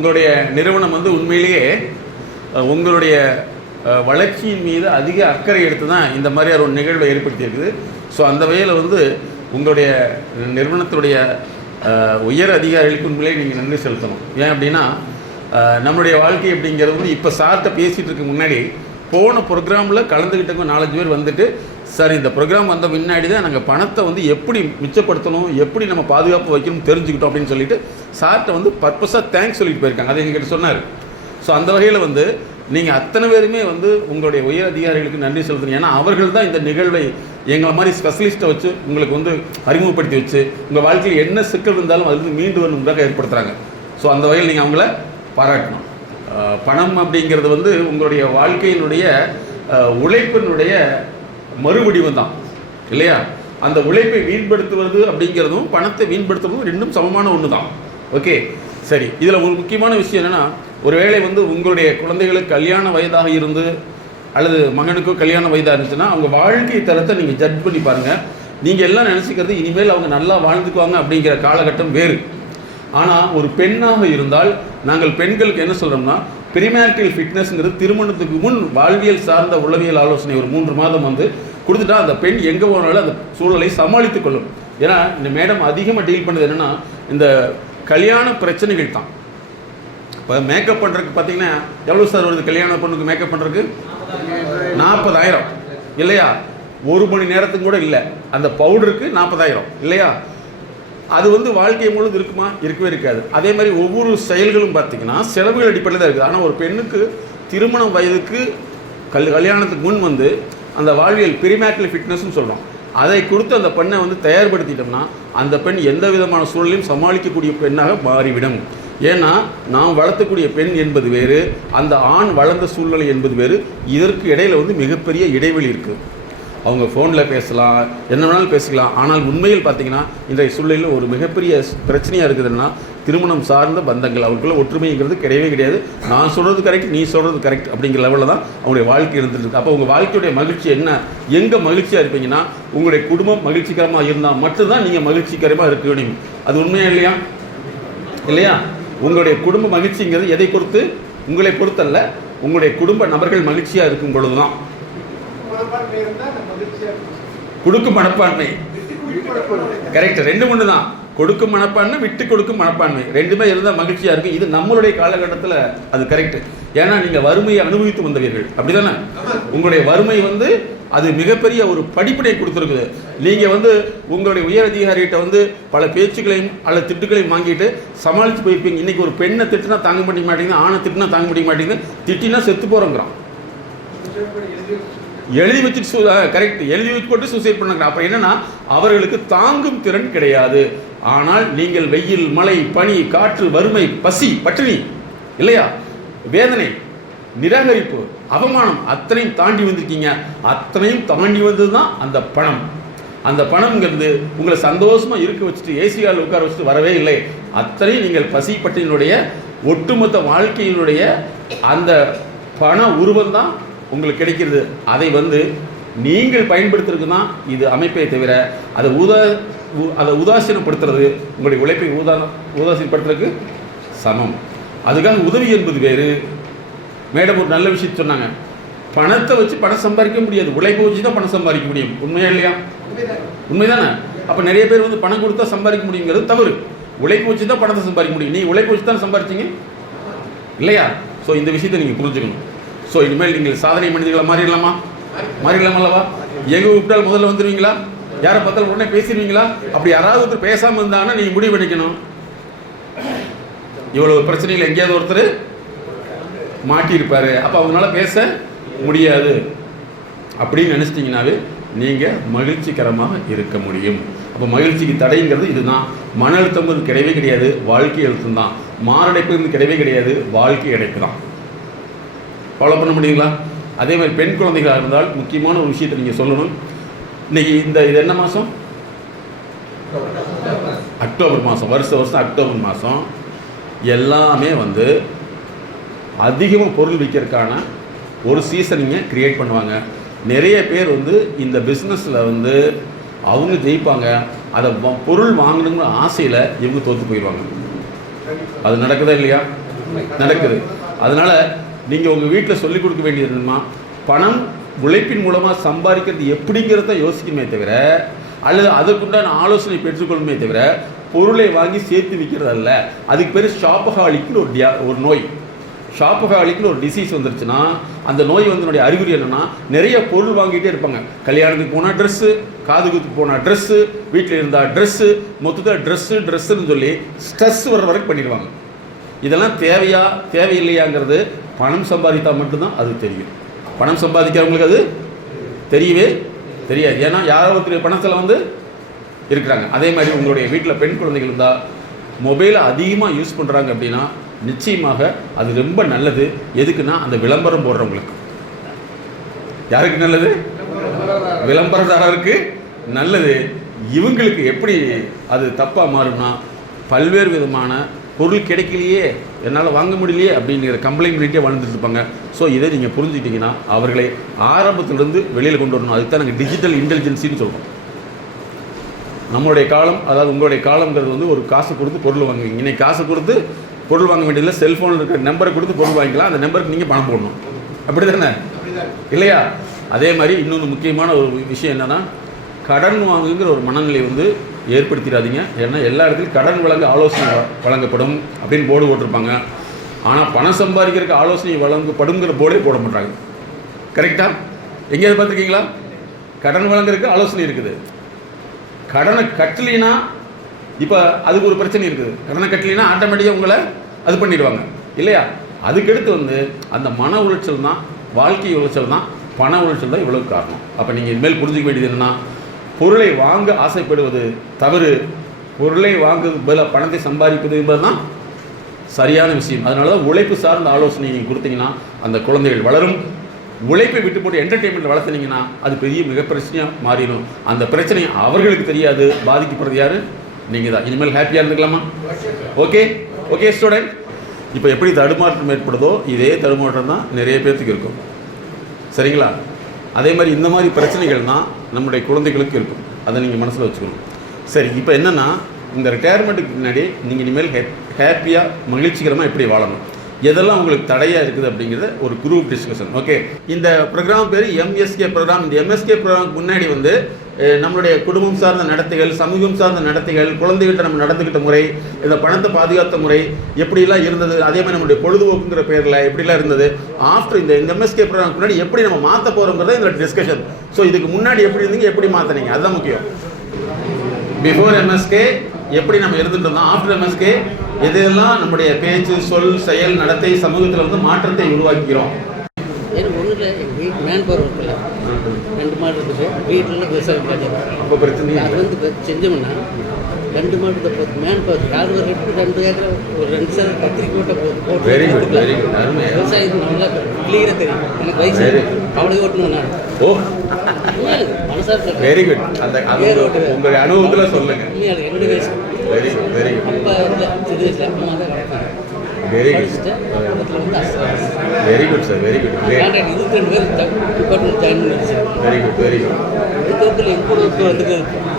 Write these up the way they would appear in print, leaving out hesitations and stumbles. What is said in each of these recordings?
உங்களுடைய நிறுவனம் உண்மையிலேயே உங்களுடைய வளர்ச்சியின் மீது அதிக அக்கறை எடுத்து தான் இந்த மாதிரியான ஒரு நிகழ்வை ஏற்படுத்தியிருக்குது. ஸோ அந்த வகையில் உங்களுடைய நிறுவனத்துடைய உயர் அதிகாரிகளுக்கு உண்மையிலேயே நீங்கள் நன்றி செலுத்தணும். ஏன் அப்படின்னா நம்மளுடைய வாழ்க்கை அப்படிங்கிறது இப்போ சார்கிட்ட பேசிகிட்டு இருக்க முன்னாடி போன ப்ரோக்ராமில் கலந்துக்கிட்டவங்க 4-5 பேர் வந்துட்டு, சார் இந்த ப்ரோக்ராம் வந்த முன்னாடி தான் நாங்கள் பணத்தை எப்படி மிச்சப்படுத்தணும், எப்படி நம்ம பாதுகாப்பு வைக்கணும் தெரிஞ்சுக்கிட்டோம் அப்படின்னு சொல்லிட்டு சார்கிட்ட பர்பஸாக தேங்க்ஸ் சொல்லிட்டு போயிருக்காங்க. அதை எங்ககிட்ட சொன்னார். ஸோ அந்த வகையில் நீங்கள் அத்தனை பேருமே உங்களுடைய உயர் அதிகாரிகளுக்கு நன்றி செலுத்தணும். ஏன்னா அவர்கள் தான் இந்த நிகழ்வை எங்களை மாதிரி ஸ்பெஷலிஸ்ட்டை வச்சு உங்களுக்கு அறிமுகப்படுத்தி வச்சு உங்கள் வாழ்க்கையில் என்ன சிக்கல் இருந்தாலும் அது மீண்டு வரணுங்கிறதாக ஏற்படுத்துகிறாங்க. ஸோ அந்த வகையில் நீங்கள் அவங்கள பாராட்டணும். பணம் அப்படிங்கிறது உங்களுடைய வாழ்க்கையினுடைய உழைப்பினுடைய மறுவடிவம் தான் இல்லையா? அந்த உழைப்பை வீண்படுத்துவது அப்படிங்கிறதும் பணத்தை வீண்படுத்துவதும் ரெண்டும் சமமான ஒன்று தான். ஓகே, சரி. இதில் ஒரு முக்கியமான விஷயம் என்னென்னா, ஒருவேளை உங்களுடைய குழந்தைகளுக்கு கல்யாண வயதாக இருந்து அல்லது மகனுக்கோ கல்யாண வயதாக இருந்துச்சுன்னா அவங்க வாழ்க்கை தரத்தை நீங்கள் ஜட்ஜ் பண்ணி பாருங்கள். நீங்கள் எல்லாம் நினச்சிக்கிறது இனிமேல் அவங்க நல்லா வாழ்ந்துக்குவாங்க அப்படிங்கிற காலகட்டம் வேறு. ஆனால் ஒரு பெண்ணாக இருந்தால் நாங்கள் பெண்களுக்கு என்ன சொல்கிறோம்னா, ப்ரீமேரிட்டல் ஃபிட்னஸ்ங்கிறது திருமணத்துக்கு முன் வாழ்வியல் சார்ந்த உளவியல் ஆலோசனை ஒரு 3 மாதம் கொடுத்துட்டா அந்த பெண் எங்கே போனாலும் அந்த சூழலை சமாளித்து கொள்ளும். ஏன்னா இந்த மேடம் அதிகமாக டீல் பண்ணது என்னென்னா இந்த கல்யாண பிரச்சனைகள் தான். இப்போ மேக்கப் பண்ணுறதுக்கு பார்த்தீங்கன்னா எவ்வளோ சார் வருது? கல்யாண பொண்ணுக்கு மேக்கப் பண்ணுறதுக்கு 40,000 இல்லையா? 1 மணி நேரத்துக்கு கூட இல்லை. அந்த பவுடருக்கு 40,000 இல்லையா? அது வாழ்க்கை முழுது இருக்குமா? இருக்கவே இருக்காது. அதே மாதிரி ஒவ்வொரு செயல்களும் பார்த்தீங்கன்னா செலவுகள் அடிப்படையில் தான் இருக்குது. ஆனால் ஒரு பெண்ணுக்கு திருமணம் வயதுக்கு கல்யாணத்துக்கு முன் அந்த வாழ்வியல் ப்ரீமேரிட்டல் ஃபிட்னஸ்ன்னு சொல்கிறோம். அதை கொடுத்து அந்த பெண்ணை தயார்படுத்திட்டோம்னா அந்த பெண் எந்த விதமான சூழலையும் சமாளிக்கக்கூடிய பெண்ணாக மாறிவிடும். ஏன்னா நாம் வளர்த்தக்கூடிய பெண் என்பது வேறு, அந்த ஆண் வளர்ந்த சூழ்நிலை என்பது வேறு. இதற்கு இடையில் மிகப்பெரிய இடைவெளி இருக்குது. அவங்க ஃபோனில் பேசலாம், என்ன வேணாலும் பேசிக்கலாம். ஆனால் உண்மையில் பார்த்தீங்கன்னா இன்றைய சூழ்நிலையில் ஒரு மிகப்பெரிய பிரச்சனையாக இருக்குதுன்னா திருமணம் சார்ந்த பந்தங்கள் அவருக்குள்ள ஒற்றுமைங்கிறது கிடையவே கிடையாது. நான் சொல்கிறது கரெக்ட், நீ சொல்கிறது கரெக்ட் அப்படிங்கிற லெவலில் தான் அவங்களுடைய வாழ்க்கை இருந்துருக்கு. அப்போ உங்கள் வாழ்க்கையுடைய மகிழ்ச்சி என்ன? எங்கே மகிழ்ச்சியாக இருப்பீங்கன்னா உங்களுடைய குடும்பம் மகிழ்ச்சிகரமாக இருந்தால் மட்டும்தான் நீங்கள் மகிழ்ச்சிகரமாக இருக்க முடியும். அது உண்மையா இல்லையா? இல்லையா? உங்களுடைய குடும்ப மகிழ்ச்சிங்கிறது எதை பொறுத்து? உங்களை பொறுத்தல்ல, உங்களுடைய குடும்ப நபர்கள் மகிழ்ச்சியாக இருக்கும் பொழுது தான். கொடுக்கும் மனப்பான்மை கரெக்ட், 2 தான். கொடுக்கும் மனப்பான்மை, விட்டு கொடுக்கும் மனப்பான்மை, 2மே இருந்தால் மகிழ்ச்சியாக இருக்குது. இது நம்மளுடைய காலகட்டத்தில் அது கரெக்ட். ஏன்னா நீங்கள் வறுமையை அனுபவித்து வந்தவர்கள், அப்படி தானே? உங்களுடைய வறுமை அது மிகப்பெரிய ஒரு படிப்படை கொடுத்துருக்குது. நீங்கள் உங்களுடைய உயர் அதிகாரிகிட்ட பல பேச்சுக்களையும் அல்லது திட்டுகளையும் வாங்கிட்டு சமாளித்து போயிருப்பீங்க. இன்றைக்கி ஒரு பெண்ணை திட்டுனா தாங்க முடிய மாட்டேங்குது, ஆணை திட்டுனா தாங்க முடிய மாட்டேங்குது, திட்டினா செத்து போகிறோங்கிறான். எழுதி வச்சுட்டு கரெக்ட், எழுதி வச்சு போட்டு சூசைட் பண்ணாங்க. அப்போ என்னன்னா அவர்களுக்கு தாங்கும் திறன் கிடையாது. ஆனால் நீங்கள் வெயில், மழை, பனி, காற்று, வறுமை, பசி, பட்டினி இல்லையா, வேதனை, நிராகரிப்பு, அவமானம் அத்தனையும் தாண்டி வந்திருக்கீங்க. அத்தனையும் தாண்டி வந்தது தான் அந்த பணம். அந்த பணம்ங்கிறது உங்களை சந்தோஷமாக இருக்க வச்சுட்டு ஏசியாவில் உட்கார வச்சுட்டு வரவே இல்லை. அத்தனையும் நீங்கள் பசி பட்டினுடைய ஒட்டுமொத்த வாழ்க்கையினுடைய அந்த பண உருவம் தான் உங்களுக்கு கிடைக்கிறது. அதை நீங்கள் பயன்படுத்துறதுக்கு தான் இது அமைப்பை தவிர அதை உதாசீனப்படுத்துறது உங்களுடைய உழைப்பை உதாசீனப்படுத்துறதுக்கு சமம். அதுக்காக உதவி என்பது வேறு. மேடம் ஒரு நல்ல விஷயம் சொன்னாங்க, பணத்தை வச்சு பணம் சம்பாதிக்க முடியாது, உழைப்பை வச்சு தான் பணம் சம்பாதிக்க முடியும். உண்மையா இல்லையா? உண்மைதானே? அப்போ நிறைய பேர் பணம் கொடுத்தா சம்பாதிக்க முடியுங்கிறது தவறு. உழைப்பு வச்சு தான் பணத்தை சம்பாதிக்க முடியும். நீ உழைப்பு வச்சு தான் சம்பாதிச்சிங்க இல்லையா? ஸோ இந்த விஷயத்தை நீங்கள் புரிஞ்சுக்கணும். ஸோ இனிமேல் நீங்கள் சாதனை மனிதர்களை மாறிடலாமா? மாறிடலாமல்லவா? எங்கே கூப்பிட்டால் முதல்ல வந்துடுவீங்களா? யாரை பார்த்தாலும் உடனே பேசிடுவீங்களா? அப்படி யாராவது ஒருத்தர் பேசாமல் இருந்தாங்கன்னா நீங்கள் முடிவு பண்ணிக்கணும். இவ்வளோ பிரச்சனைகள் எங்கேயாவது ஒருத்தர் மாட்டியிருப்பார், அப்போ அவங்களால பேச முடியாது அப்படின்னு நினச்சிட்டிங்கனாவே நீங்கள் மகிழ்ச்சிகரமாக இருக்க முடியும். அப்போ மகிழ்ச்சிக்கு தடைங்கிறது இதுதான். மன அழுத்தம் கிடையவே கிடையாது, வாழ்க்கை அழுத்தம் தான். மாரடைப்பு கிடையவே கிடையாது, வாழ்க்கை அடைப்பு தான். ஃபாலோ பண்ண முடியுங்களா? அதே மாதிரி பெண் குழந்தைகளாக இருந்தால் முக்கியமான ஒரு விஷயத்தை நீங்கள் சொல்லணும். இன்றைக்கி இது என்ன மாதம்? அக்டோபர் மாதம். வருஷம் அக்டோபர் மாதம் எல்லாமே அதிகமாக பொருள் விற்கிறதுக்கான ஒரு சீசனிங்கை க்ரியேட் பண்ணுவாங்க. நிறைய பேர் இந்த பிஸ்னஸில் அவங்க ஜெயிப்பாங்க. அதை பொருள் வாங்கணுங்கிற ஆசையில் இவங்க தோற்று போயிடுவாங்க. அது நடக்குதா இல்லையா? நடக்குது. அதனால் நீங்கள் உங்கள் வீட்டில் சொல்லிக் கொடுக்க வேண்டியது என்னன்னா, பணம் உழைப்பின் மூலமாக சம்பாதிக்கிறது எப்படிங்கிறத யோசிக்கணுமே தவிர, அல்லது அதற்குண்டான ஆலோசனை பெற்றுக்கொள்ளுமே தவிர, பொருளை வாங்கி சேர்த்து விற்கிறது அல்ல. அதுக்கு பேர் ஷாப்பஹாலிக்னு ஒரு நோய். ஷாப்பஹாலிக்னு ஒரு டிசீஸ் வந்துருச்சுன்னா, அந்த நோய் வந்தனுடைய அறிகுறி என்னென்னா, நிறைய பொருள் வாங்கிட்டே இருப்பாங்க. கல்யாணத்துக்கு போனால் ட்ரெஸ்ஸு, காதுகுத்துக்கு போனால் ட்ரெஸ்ஸு, வீட்டில் இருந்தால் ட்ரெஸ்ஸு, மொத்தத்தில் ட்ரெஸ்ஸுன்னு சொல்லி ஸ்ட்ரெஸ் வர வரைக்கும் பண்ணிடுவாங்க. இதெல்லாம் தேவையில்லையாங்கிறது பணம் சம்பாதித்தா மட்டும்தான் அது தெரியும். பணம் சம்பாதிக்கிறவங்களுக்கு அது தெரியவே தெரியாது. ஏன்னா யாரோ ஒருத்தர் பணத்தில் வந்து இருக்கிறாங்க. அதே மாதிரி உங்களுடைய வீட்டில் பெண் குழந்தைகள் இருந்தால் மொபைலை அதிகமாக யூஸ் பண்ணுறாங்க அப்படின்னா நிச்சயமாக அது ரொம்ப நல்லது. எதுக்குன்னா அந்த விளம்பரம் போடுறவங்களுக்கு. யாருக்கு நல்லது? விளம்பரதாரருக்கு நல்லது. இவங்களுக்கு எப்படி அது தப்பாக மாறும்னா, பல்வேறு விதமான பொருள் கிடைக்கலையே, என்னால் வாங்க முடியலையே அப்படிங்கிற கம்ப்ளைண்ட் பண்ணிகிட்டே வாழ்ந்துட்டு இருப்பாங்க. ஸோ இதை நீங்கள் புரிஞ்சுக்கிட்டிங்கன்னா அவர்களை ஆரம்பத்திலிருந்து வெளியில் கொண்டு வரணும். அதுக்கு தான் நாங்கள் டிஜிட்டல் இன்டெலிஜென்சின்னு சொல்கிறோம். நம்மளுடைய காலம், அதாவது உங்களுடைய காலங்கிறது வந்து ஒரு காசு கொடுத்து பொருள் வாங்குவீங்க. இன்னைக்கு காசு கொடுத்து பொருள் வாங்க வேண்டியதில்லை. செல்ஃபோனில் இருக்கிற நம்பரை கொடுத்து பொருள் வாங்கிக்கலாம். அந்த நம்பருக்கு நீங்கள் பணம் போடணும். அப்படி தானே இல்லையா? அதே மாதிரி இன்னொன்று முக்கியமான ஒரு விஷயம் என்னென்னா, கடன் வாங்குங்கிற ஒரு மனநிலை வந்து ஏற்படுத்திடாதீங்க. ஏன்னா எல்லா இடத்துலையும் கடன் வழங்க ஆலோசனை வழங்கப்படும் அப்படின்னு போர்டு போட்டிருப்பாங்க. ஆனால் பணம் சம்பாதிக்கிறதுக்கு ஆலோசனை வழங்கப்படுங்கிற போர்டே போட மாட்டாங்க. கரெக்டாக? எங்கேயாவது பார்த்துருக்கீங்களா? கடன் வழங்குறதுக்கு ஆலோசனை இருக்குது. கடனை கட்டலினா இப்போ அதுக்கு ஒரு பிரச்சனை இருக்குது. கடனை கட்டலினா ஆட்டோமேட்டிக்காக உங்களை அது பண்ணிடுவாங்க இல்லையா? அதுக்கடுத்து வந்து அந்த மன உளைச்சல் தான், வாழ்க்கை உளைச்சல் தான், பண உளைச்சல் தான் இவ்வளவு காரணம். அப்போ நீங்கள் இனிமேல் புரிஞ்சுக்க வேண்டியது என்னென்னா, பொருளை வாங்க ஆசைப்படுவது தவறு. பொருளை வாங்குறது பதிலாக பணத்தை சம்பாதிப்பது என்பது தான் சரியான விஷயம். அதனால தான் உழைப்பு சார்ந்த ஆலோசனை நீங்கள் கொடுத்தீங்கன்னா அந்த குழந்தைகள் வளரும். உழைப்பை விட்டு போட்டு என்டர்டெயின்மெண்ட் வளர்த்துனீங்கன்னா அது பெரிய மிக பிரச்சனையாக மாறிடும். அந்த பிரச்சனை அவர்களுக்கு தெரியாது. பாதிக்கப்படுறது யார்? நீங்கள் தான். இனிமேல் ஹாப்பியாக இருந்துக்கலாமா? Okay okay student. இப்போ எப்படி தடுமாற்றம் ஏற்படுதோ இதே தடுமாற்றம் தான் நிறைய பேர்த்துக்கு இருக்கும். சரிங்களா? அதே மாதிரி இந்த மாதிரி பிரச்சனைகள் தான் நம்முடைய குழந்தைகளுக்கு இருக்கும். அதை நீங்கள் மனசில் வச்சுக்கணும். சரி, இப்போ என்னென்னா, இந்த ரிட்டையர்மெண்ட்டுக்கு முன்னாடி நீங்கள் இனிமேல் ஹாப்பியாக மகிழ்ச்சிகரமாக எப்படி வாழணும், எதெல்லாம் உங்களுக்கு தடையாக இருக்குது அப்படிங்கிறத ஒரு குரூப் டிஸ்கஷன். ஓகே, இந்த ப்ரோக்ராம் பேர் எம்எஸ்கே ப்ரோக்ராம். இந்த எம்எஸ்கே ப்ரோக்ராமுக்கு முன்னாடி வந்து நம்மளுடைய குடும்பம் சார்ந்த நடத்தைகள், சமூகம் சார்ந்த நடத்தைகள், குழந்தைகிட்ட நம்ம நடந்துக்கிட்ட முறை, இந்த பணத்தை பாதுகாத்த முறை எப்படிலாம் இருந்தது, அதே மாதிரி நம்மளுடைய பொழுதுபோக்குங்கிற பேரில் எப்படிலாம் இருந்தது, ஆஃப்டர் இந்த எம்எஸ்கே ப்ரோக்ராமுக்கு முன்னாடி எப்படி நம்ம மாற்ற போகிறோங்கிறத இந்த டிஸ்கஷன். ஸோ இதுக்கு முன்னாடி எப்படி இருந்தீங்க, எப்படி மாற்றினீங்க, அதுதான் முக்கியம். பிஃபோர் எம்எஸ்கே எப்படி நம்ம இருந்துட்டு இருந்தோம், ஆஃப்டர் எம்எஸ்கே எதெல்லாம் நம்முடைய பேச்சு, சொல், செயல், நடத்தை சமூகத்தில் வந்து மாற்றத்தை உருவாக்கிறோம். மேன் பவர் இருக்குல்ல, 2 மாடு இருக்குது வீட்டில் விவசாயம் பண்ணிடுவோம். அப்போ பிரச்சனை அது வந்து செஞ்சோம்னா 2 மாடு மேன் பவர் காடு ஒரு 2 ஏக்கர் ஒரு 2 சார் கத்திரிக்கோட்டை போட்டு வெரி குட் வெரி குட். விவசாயம் நல்லா கிளியராக தெரியும். எனக்கு வயசு அவளுக்கு ஓட்டணும் நான். ஓ மனசாக வெரி குட். அந்த உங்களுடைய அனுபவத்தில் சொல்லுங்க. என்னுடைய வயசு வெரி குட் வெரி குட். அப்போ இல்லை சிறு வயசில் அம்மா தான் வளர்த்தாங்க. Very good very good sir. Very good. 22 பேர் டிபார்ட்மெண்ட் ஜாயின் பண்ணிடுச்சு. Very good very good.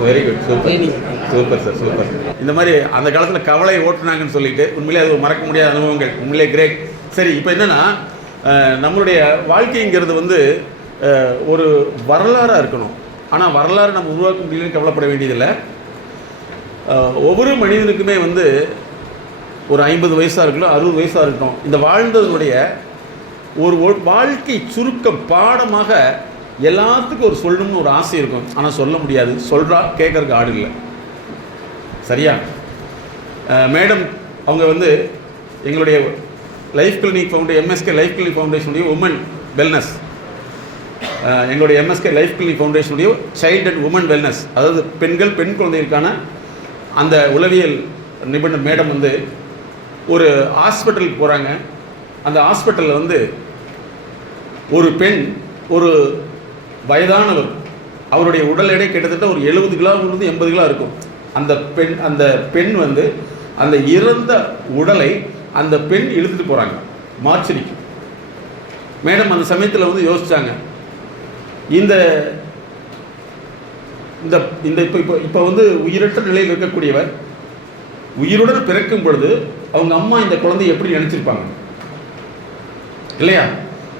Very good. Super super sir super. இந்த மாதிரி அந்த காலத்தில் கவலை ஓட்டுனாங்கன்னு சொல்லிட்டு உண்மையிலே அது மறக்க முடியாத அனுபவங்கள். உண்மையிலே கிரேட். சரி, இப்போ என்னென்னா, நம்மளுடைய வாழ்க்கைங்கிறது வந்து ஒரு வரலாறாக இருக்கணும். ஆனால் வரலாறு நம்ம உருவாக்க முடியலன்னு கவலைப்பட வேண்டியதில்லை. ஒவ்வொரு மனிதனுக்குமே வந்து ஒரு 50 வயசாக இருக்கட்டும், 60 வயசாக இருக்கட்டும், இந்த வாழ்ந்ததுடைய ஒரு வாழ்க்கை சுருக்கம் பாடமாக எல்லாத்துக்கும் ஒரு சொல்லணும்னு ஒரு ஆசை இருக்கும். ஆனால் சொல்ல முடியாது. சொல்கிறா கேட்கறதுக்கு ஆடு இல்லை. சரியா? மேடம் அவங்க வந்து எங்களுடைய life clinic MSK life clinic ஃபவுண்டேஷனுடைய உமன் வெல்னஸ், எங்களுடைய எம்எஸ்கே லைஃப் கிளினிக் ஃபவுண்டேஷனுடைய சைல்டு அண்ட் உமன் வெல்னஸ், அதாவது பெண்கள், பெண் குழந்தைகளுக்கான அந்த உளவியல் நிபுணர் மேடம் வந்து ஒரு ஹாஸ்பிட்டலுக்கு போகிறாங்க. அந்த ஹாஸ்பிட்டலில் வந்து ஒரு பெண், ஒரு வயதானவர், அவருடைய உடல் எடை கிட்டத்தட்ட ஒரு 70 கிலோவிலிருந்து 80 கிலோ இருக்கும். அந்த பெண் வந்து அந்த இறந்த உடலை அந்த பெண் இழுத்துட்டு போகிறாங்க மார்ச்சரிக்கு. மேடம் அந்த சமயத்தில் வந்து யோசித்தாங்க, இந்த இந்த இப்போ இப்போ இப்போ வந்து உயிரற்ற நிலையில் இருக்கக்கூடியவர் உயிருடன் பிறக்கும் பொழுது அவங்க அம்மா இந்த குழந்தையை எப்படி நினைச்சிருப்பாங்க இல்லையா?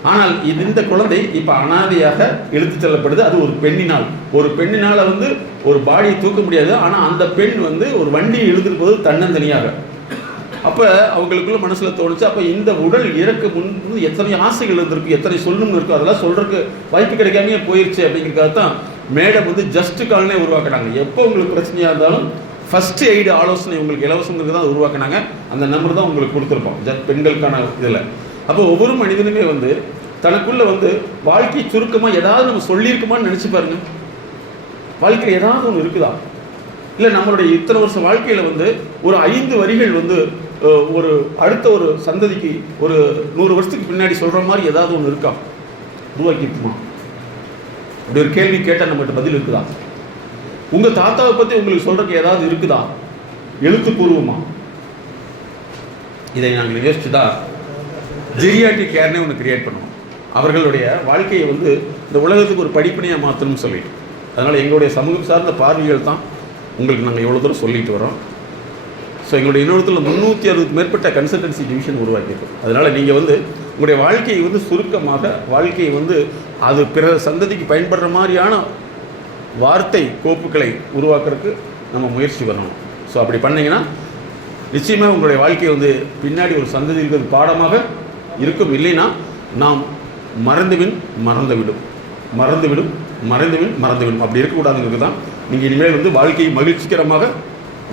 ஆனால் இந்த குழந்தை இப்போ அனாதையாக இழுத்து செல்லப்படுது. அது ஒரு பெண்ணினால். ஒரு பெண்ணினால் வந்து ஒரு பாடியை தூக்க முடியாது. ஆனால் அந்த பெண் வந்து ஒரு வண்டியை இழுத்துட்டு போது தன்னந்தனியாக. அப்போ அவங்களுக்குள்ள மனசில் தோணுச்சு, அப்போ இந்த உடல் இறக்க முன் எத்தனை ஆசைகள் இருந்திருக்கு, எத்தனை சொல்லணும்னு இருக்கும், அதெல்லாம் சொல்கிறதுக்கு வாய்ப்பு கிடைக்காமையே போயிடுச்சு. அப்படிங்கிறதுக்காக தான் மேடம் வந்து ஜஸ்ட் கால்னே உருவாக்குனாங்க. எப்போ உங்களுக்கு பிரச்சனையாக இருந்தாலும் ஃபஸ்ட்டு எய்டு ஆலோசனை உங்களுக்கு இலவசங்களுக்கு தான் உருவாக்குனாங்க. அந்த நம்பர் தான் உங்களுக்கு கொடுத்துருப்போம் பெண்களுக்கான இதில். அப்போ ஒவ்வொரு மனிதனுமே வந்து தனக்குள்ள வந்து வாழ்க்கை சுருக்கமாக ஏதாவது நம்ம சொல்லியிருக்குமான்னு நினச்சி பாருங்க. வாழ்க்கையில் ஏதாவது ஒன்று இருக்குதா? இல்லை நம்மளுடைய இத்தனை வருஷம் வாழ்க்கையில் வந்து ஒரு 5 வரிகள் வந்து ஒரு அடுத்த ஒரு சந்ததிக்கு ஒரு 100 வருஷத்துக்கு பின்னாடி சொல்கிற மாதிரி ஏதாவது ஒன்று இருக்கா? உருவாக்கிட்டுமா? அப்படி ஒரு கேள்வி கேட்டால் நம்மகிட்ட பதில் இருக்குதா? உங்கள் தாத்தாவை பற்றி உங்களுக்கு சொல்கிறதுக்கு ஏதாவது இருக்குதா எழுத்துப்பூர்வமா? இதை நாங்கள் யோசிச்சு தான் ஜெரியாட்ரிக் கேர்னே ஒன்று கிரியேட் பண்ணுவோம். அவர்களுடைய வாழ்க்கையை வந்து இந்த உலகத்துக்கு ஒரு படிப்பனையாக மாற்றணும்னு சொல்லிட்டு, அதனால் எங்களுடைய சமூகம் சார்ந்த பார்வைகள் தான் உங்களுக்கு நாங்கள் எவ்வளோ தூரம் சொல்லிட்டு வரோம். ஸோ எங்களுடைய இன்னொருத்தில் 360 மேற்பட்ட கன்சல்டன்சி டிவிஷன் உருவாக்கியிருக்கோம். அதனால் நீங்கள் வந்து உங்களுடைய வாழ்க்கையை வந்து சுருக்கமாக வாழ்க்கையை வந்து அது பிற சந்ததிக்கு பயன்படுற மாதிரியான வார்த்தை கோப்புகளை உருவாக்குறதுக்கு நம்ம முயற்சி பண்ணணும். ஸோ அப்படி பண்ணிங்கன்னா நிச்சயமாக உங்களுடைய வாழ்க்கையை வந்து பின்னாடி ஒரு சந்ததி இருக்கிறது பாடமாக இருக்கும். இல்லைன்னா நாம் மறந்துவிடும் அப்படி இருக்கக்கூடாதுங்கிறது தான். நீங்கள் இனிமேல் வந்து வாழ்க்கையை மகிழ்ச்சிகரமாக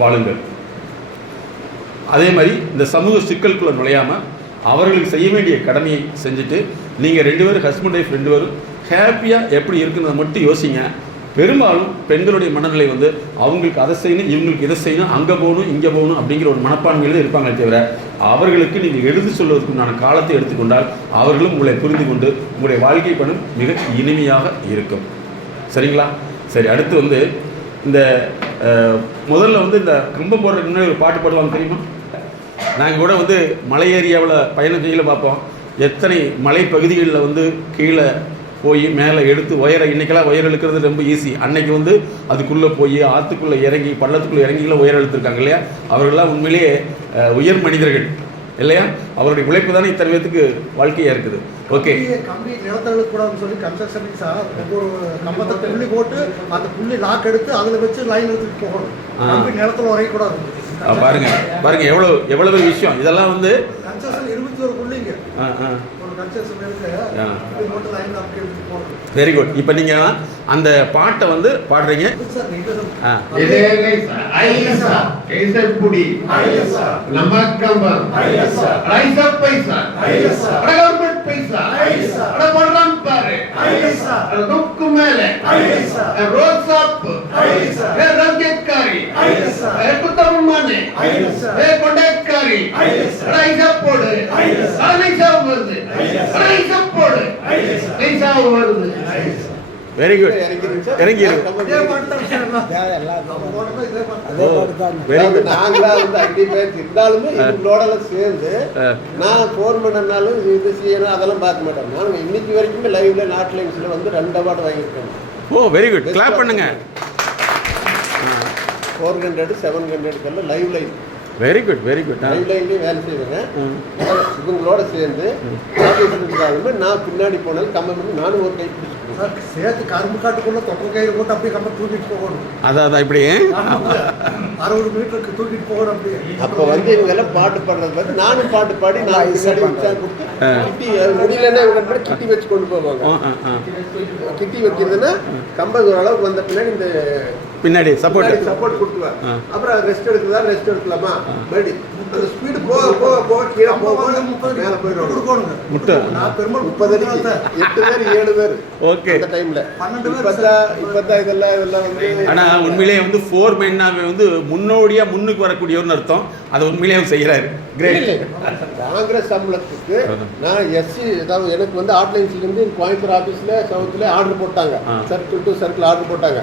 வாழுங்கள். அதே மாதிரி இந்த சமூக சிக்கலுக்குள்ள நுழையாமல் அவர்களுக்கு செய்ய வேண்டிய கடமையை செஞ்சுட்டு நீங்கள் 2 பேரும் ஹஸ்பண்ட் ஒய்ஃப் 2 பேரும் ஹாப்பியாக எப்படி இருக்குன்றதை மட்டும் யோசிங்க. பெரும்பாலும் பெண்களுடைய மனநிலை வந்து அவங்களுக்கு அதை செய்யணும், இவங்களுக்கு இதை செய்யணும், அங்கே போகணும் இங்கே போகணும் அப்படிங்கிற ஒரு மனப்பான்மையில் இருப்பாங்களே தவிர அவர்களுக்கு நீங்கள் எடுத்து சொல்வதற்குண்டான காலத்தை எடுத்துக்கொண்டால் அவர்களும் உங்களை புரிந்து கொண்டு உங்களுடைய வாழ்க்கை பணம் மிக இனிமையாக இருக்கும். சரிங்களா? சரி, அடுத்து வந்து இந்த முதல்ல வந்து இந்த கும்பம் போடுறதுக்கு முன்னாடி ஒரு பாட்டு பாடுவாங்க தெரியுமா? நாங்கள் கூட வந்து மலை ஏரியாவில் பயணம் செய்யல பார்ப்போம். எத்தனை மலை பகுதிகளில் வந்து கீழே போய் மேலே எடுத்து உயரம், இன்றைக்கெல்லாம் உயரம் இழுக்கிறது ரொம்ப ஈஸி. அன்னைக்கு வந்து அதுக்குள்ளே போய் ஆற்றுக்குள்ளே இறங்கி பள்ளத்துக்குள்ளே இறங்கிலாம் உயரம் இழுத்துருக்காங்க இல்லையா? அவர்கள்லாம் உண்மையிலேயே உயர் மனிதர்கள் இல்லையா? அவருடைய உழைப்பு தானே இத்தனை பேத்துக்கு வாழ்க்கையாக இருக்குது. ஓகே, கம்பி நிலத்தை இழுக்கக்கூடாதுன்னு சொல்லி கன்ஸ்ட்ரக்ஷனுக்கு சார் ஒவ்வொரு கம்பத்தை புள்ளி போட்டு அந்த புள்ளி லாக் எடுத்து அதில் வச்சு லைன் எடுத்துட்டு போகணும். கம்பி நிலத்தில் உரையக்கூடாது. பாருங்க எவ்வளவு விஷயம் இதெல்லாம் வந்து கன்ஸ்ட்ரக்ஷன் 21 புள்ளிங்க ஒரு கன்ஸ்ட்ரக்ஷன் இருக்கு போட்டு லைன் அப்படி எடுத்துட்டு போகணும். Very good. இப்போ நீங்கள் அந்த பாட்டை வந்து பாடுறீங்க. Very good. இறங்கி இருந்தாலுமே இவங்களோட சேர்ந்து நான் ஃபோன் பண்ணனாலும் இது செய்யணும் அதெல்லாம் பார்க்க மாட்டேன். நான் இன்னைக்கு வரைக்குமே லைவ்ல நாட் லைன்ஸ்ல வந்து 2 அவார்டு வாங்கியிருக்கேன். ஓ, வெரி குட். கிளாப் பண்ணுங்க. 400 700 live line. Very good, very good. Live லைன்லேயும் வேலை செய்வேன். இவங்களோட சேர்ந்து நான் பின்னாடி போனாலும் கம்பம் பண்ணி நானும் ஒரு கை பிடிச்சிருக்கேன். சேர்த்து கரும்பு காட்டுக்குள்ள தொட்டல் கையில் போட்டு அப்படியே கம்பம் தூக்கிட்டு போகணும். அதான் இப்படி 60 மீட்டருக்கு தூக்கிட்டு போகணும். அப்படியே அப்போ வந்து இவங்க எல்லாம் பாட்டு பாடுறது பார்த்து நானும் பாட்டு பாடி நான் கிட்டி முடியலன்னா இவங்க கிட்டி வச்சு கொண்டு போவாங்க. கிட்டி வைக்கிறதுன்னா கம்பம் ஓரளவுக்கு வந்த பின்னாடி இந்த பின்னாடி சப்போர்ட் கொடுத்துருவேன். அப்புறம் ரெஸ்ட் எடுக்கலாமா மறுபடி அந்த ஸ்பீடு போக கீழே போக மேலே போயிடுவாங்க. முட்டை நான் பெரும்பாலும் 30 அடிக்கு 8 பேர் 7 பேர். ஓகே, அந்த டைம்ல 12 பேர் இப்பதான் இதெல்லாம் வந்து. ஆனா உண்மையிலேயே வந்து 4 மென்னாவே வந்து முன்னோடியா முன்னுக்கு வரக்கூடியவர்னு அர்த்தம். அதை உண்மையிலேயே அவர் செய்யறாரு. கிரேட். காங்கிரஸ் சம்பளத்துக்கு நான் எஸ்சி அதாவது எனக்கு வந்து ஆட்லைன்ஸ்லேருந்து கோயம்புத்தூர் ஆஃபீஸில் சவுத்தில் ஆர்டர் போட்டாங்க. சர்க்கிள் டு சர்க்கிள் ஆர்டர் போட்டாங்க.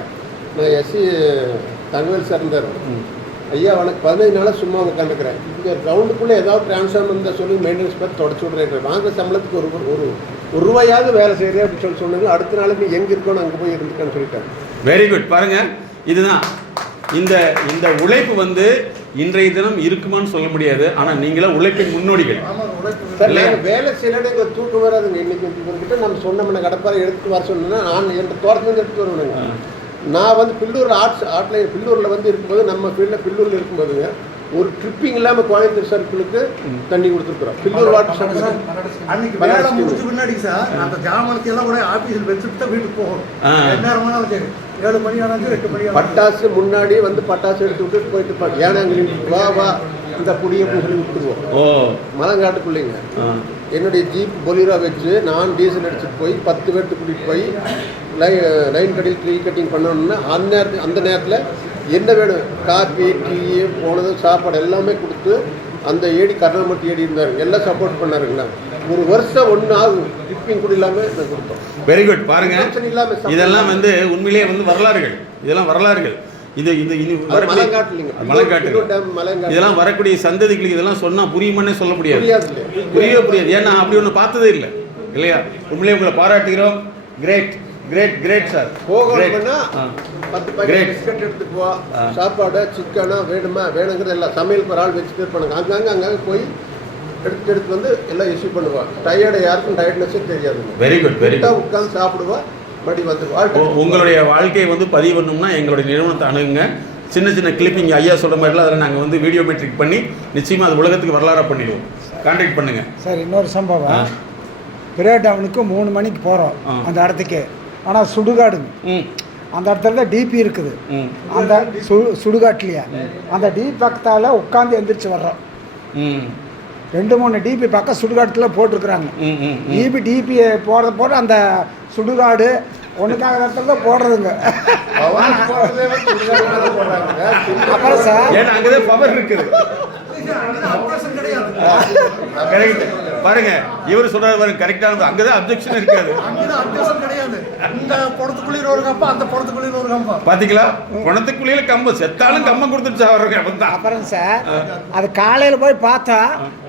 நான் எஸ்சி தங்கவேல் சார் இருந்தார். ஐயா உனக்கு 15 நாளாக சும்மா உட்காந்துக்கிறேன். இங்கே ரவுண்டுக்குள்ளே ஏதாவது டிரான்ஸ்ஃபார்ம் இருந்தால் சொல்லி மெயின்டெனன்ஸ் பார்த்து தொடச்சி விட்றேன். வாங்க சம்பளத்துக்கு ஒரு ரூபாயாவது வேலை செய்கிறேன் அப்படின்னு சொல்லி சொன்னாங்க. அடுத்த நாளுக்கு நீ எங்கே இருக்கணும் அங்கே போய் இருந்துக்கான்னு சொல்லிட்டாங்க. Very good. பாருங்க, இதுதான் இந்த உழைப்பு வந்து இன்றைய தினம் இருக்குமான்னு சொல்ல முடியாது. ஆனால் நீங்களே உழைப்பின் முன்னோடிகள். ஆமாம், உழைப்பு. சார் நாங்கள் வேலை செய்யலன்னு எங்களுக்கு தூக்கம் வராதுங்க. இன்னைக்கு இவர்கிட்ட நம்ம சொன்னோம்னா கடப்பாறை எடுத்துட்டு வர சொன்னோம்னா நான் என் தோட்டத்துலேருந்து எடுத்துட்டு வருவேனுங்க. நான் வந்து பில்லூரில் ஆட்லைன் பில்லூரில் வந்து இருக்கும்போது நம்ம ஃபீல்டில் பில்லூரில் இருக்கும்போதுங்க ஒரு ட்ரிப்பிங் இல்லாமல் கோயம்புத்தூர் சர்க்கிளுக்கு தண்ணி கொடுத்துருக்குறோம். பில்லூர் வாட்டர் சர்க்கிள் அன்னைக்கு வேலை முடிஞ்ச பின்னாடி சார் அந்த ஜாமானத்தை எல்லாம் கூட ஆஃபீஸில் வச்சுட்டு தான் வீட்டுக்கு போகணும். எந்நேரமானாலும் சரி, 7 மணி ஆனாலும் 8 மணி ஆனாலும் பட்டாசு முன்னாடி வந்து பட்டாசு எடுத்து விட்டு போயிட்டு இருப்பாங்க. ஏனாங்கிலி வா இந்த புடி அப்படின்னு சொல்லி விட்டுருவோம். மலங்காட்டுக்குள்ளேங்க என்னுடைய ஜீப் பொலிரா வச்சு நான் டீசல் அடிச்சுட்டு போய் 10 பேர்த்து கூட்டிகிட்டு போய் லைன் கட்டிங் ட்ரீ கட்டிங் பண்ணணும்னா அந்த நேரத்தில் என்ன வேணும் காப்பி டீ போனது சாப்பாடு எல்லாமே கொடுத்து அந்த ஏடி கருணாமட்டி ஏடி இருந்தார், எல்லாம் சப்போர்ட் பண்ணாருங்களா. ஒரு வருஷம் ஒன்று ஆகும் ட்ரிப்பிங் கூட இல்லாமல் நான் கொடுத்தோம். Very good. பாருங்க, இதெல்லாம் வந்து உண்மையிலேயே வந்து வரலாறுகள். இதெல்லாம் வரலாறுகள். இது மலைக்காட்டு இதெல்லாம் வரக்கூடிய சந்ததிகளுக்கு இதெல்லாம் சொன்னா புரியுமானே சொல்ல முடியாது. புரியவே. ஏன்னா அப்படி ஒன்று பார்த்ததே இல்லை இல்லையா? உண்மையிலேயே உங்களை பாராட்டுகிறோம். Great great great sir. போகணும்னா 10 பாக்கெட் பிஸ்கட் எடுத்துக்குவா, சாப்பாடு சிக்கனா வேணுங்கிறது எல்லாம் சமையல் ஒரு ஆள் வச்சுட்டு இருப்பாங்க. அங்கங்கே போய் எடுத்து வந்து எல்லாம் இஷ்யூ பண்ணுவா. டயர்டு யாருக்கும் டயர்ட்னஸே தெரியாது. Very good. Very good. உட்காந்து சாப்பிடுவா, மறுபடி வந்து உங்களுடைய வாழ்க்கையை வந்து பதிவு பண்ணணும்னா எங்களுடைய நிறுவனத்தை அணுகுங்க. சின்ன சின்ன கிளிப்பிங் ஐயா சொல்கிற மாதிரிலாம் அதில் நாங்கள் வந்து வீடியோமெட்ரிக் பண்ணி நிச்சயமாக அது உலகத்துக்கு வரலாறாக பண்ணிடுவோம். கான்டாக்ட் பண்ணுங்கள் சார். இன்னொரு சம்பவம், பிரேடவுனுக்கு 3 மணிக்கு போகிறோம் அந்த இடத்துக்கு. ஆனால் சுடுகாடுங்க, அந்த இடத்துல தான் டிபி இருக்குது. அந்த சுடுகாட்லையே அந்த டிபி பக்கத்தால் உட்காந்து எந்திரிச்சு வர்றோம். 2-3 டிபி பக்கம் சுடுகாட்டில் போட்டிருக்கிறாங்க. டிபி போட அந்த சுடுகாடு ஒன்றுக்காக இடத்துல தான் போடுறதுங்க. அப்புறம் சார் அங்கேதான் பவர் இருக்குது. பாருங்க, இவர் சொல்றாரு பாருங்க, கரெக்டான அங்கதான் அப்ஜெக்ஷன் இருக்காது. இந்த படத்துக்குள்ள ஒரு கம்பம், அந்த படத்துக்குள்ள ஒரு கம்பம். பாத்தீங்களா? பணத்துக்குள்ள கம்பம், செத்தாலும் கம்பம் கொடுத்துட்டு சாப்பிடுறோம். அப்புறம் சார் அது காலையில போய் பார்த்தா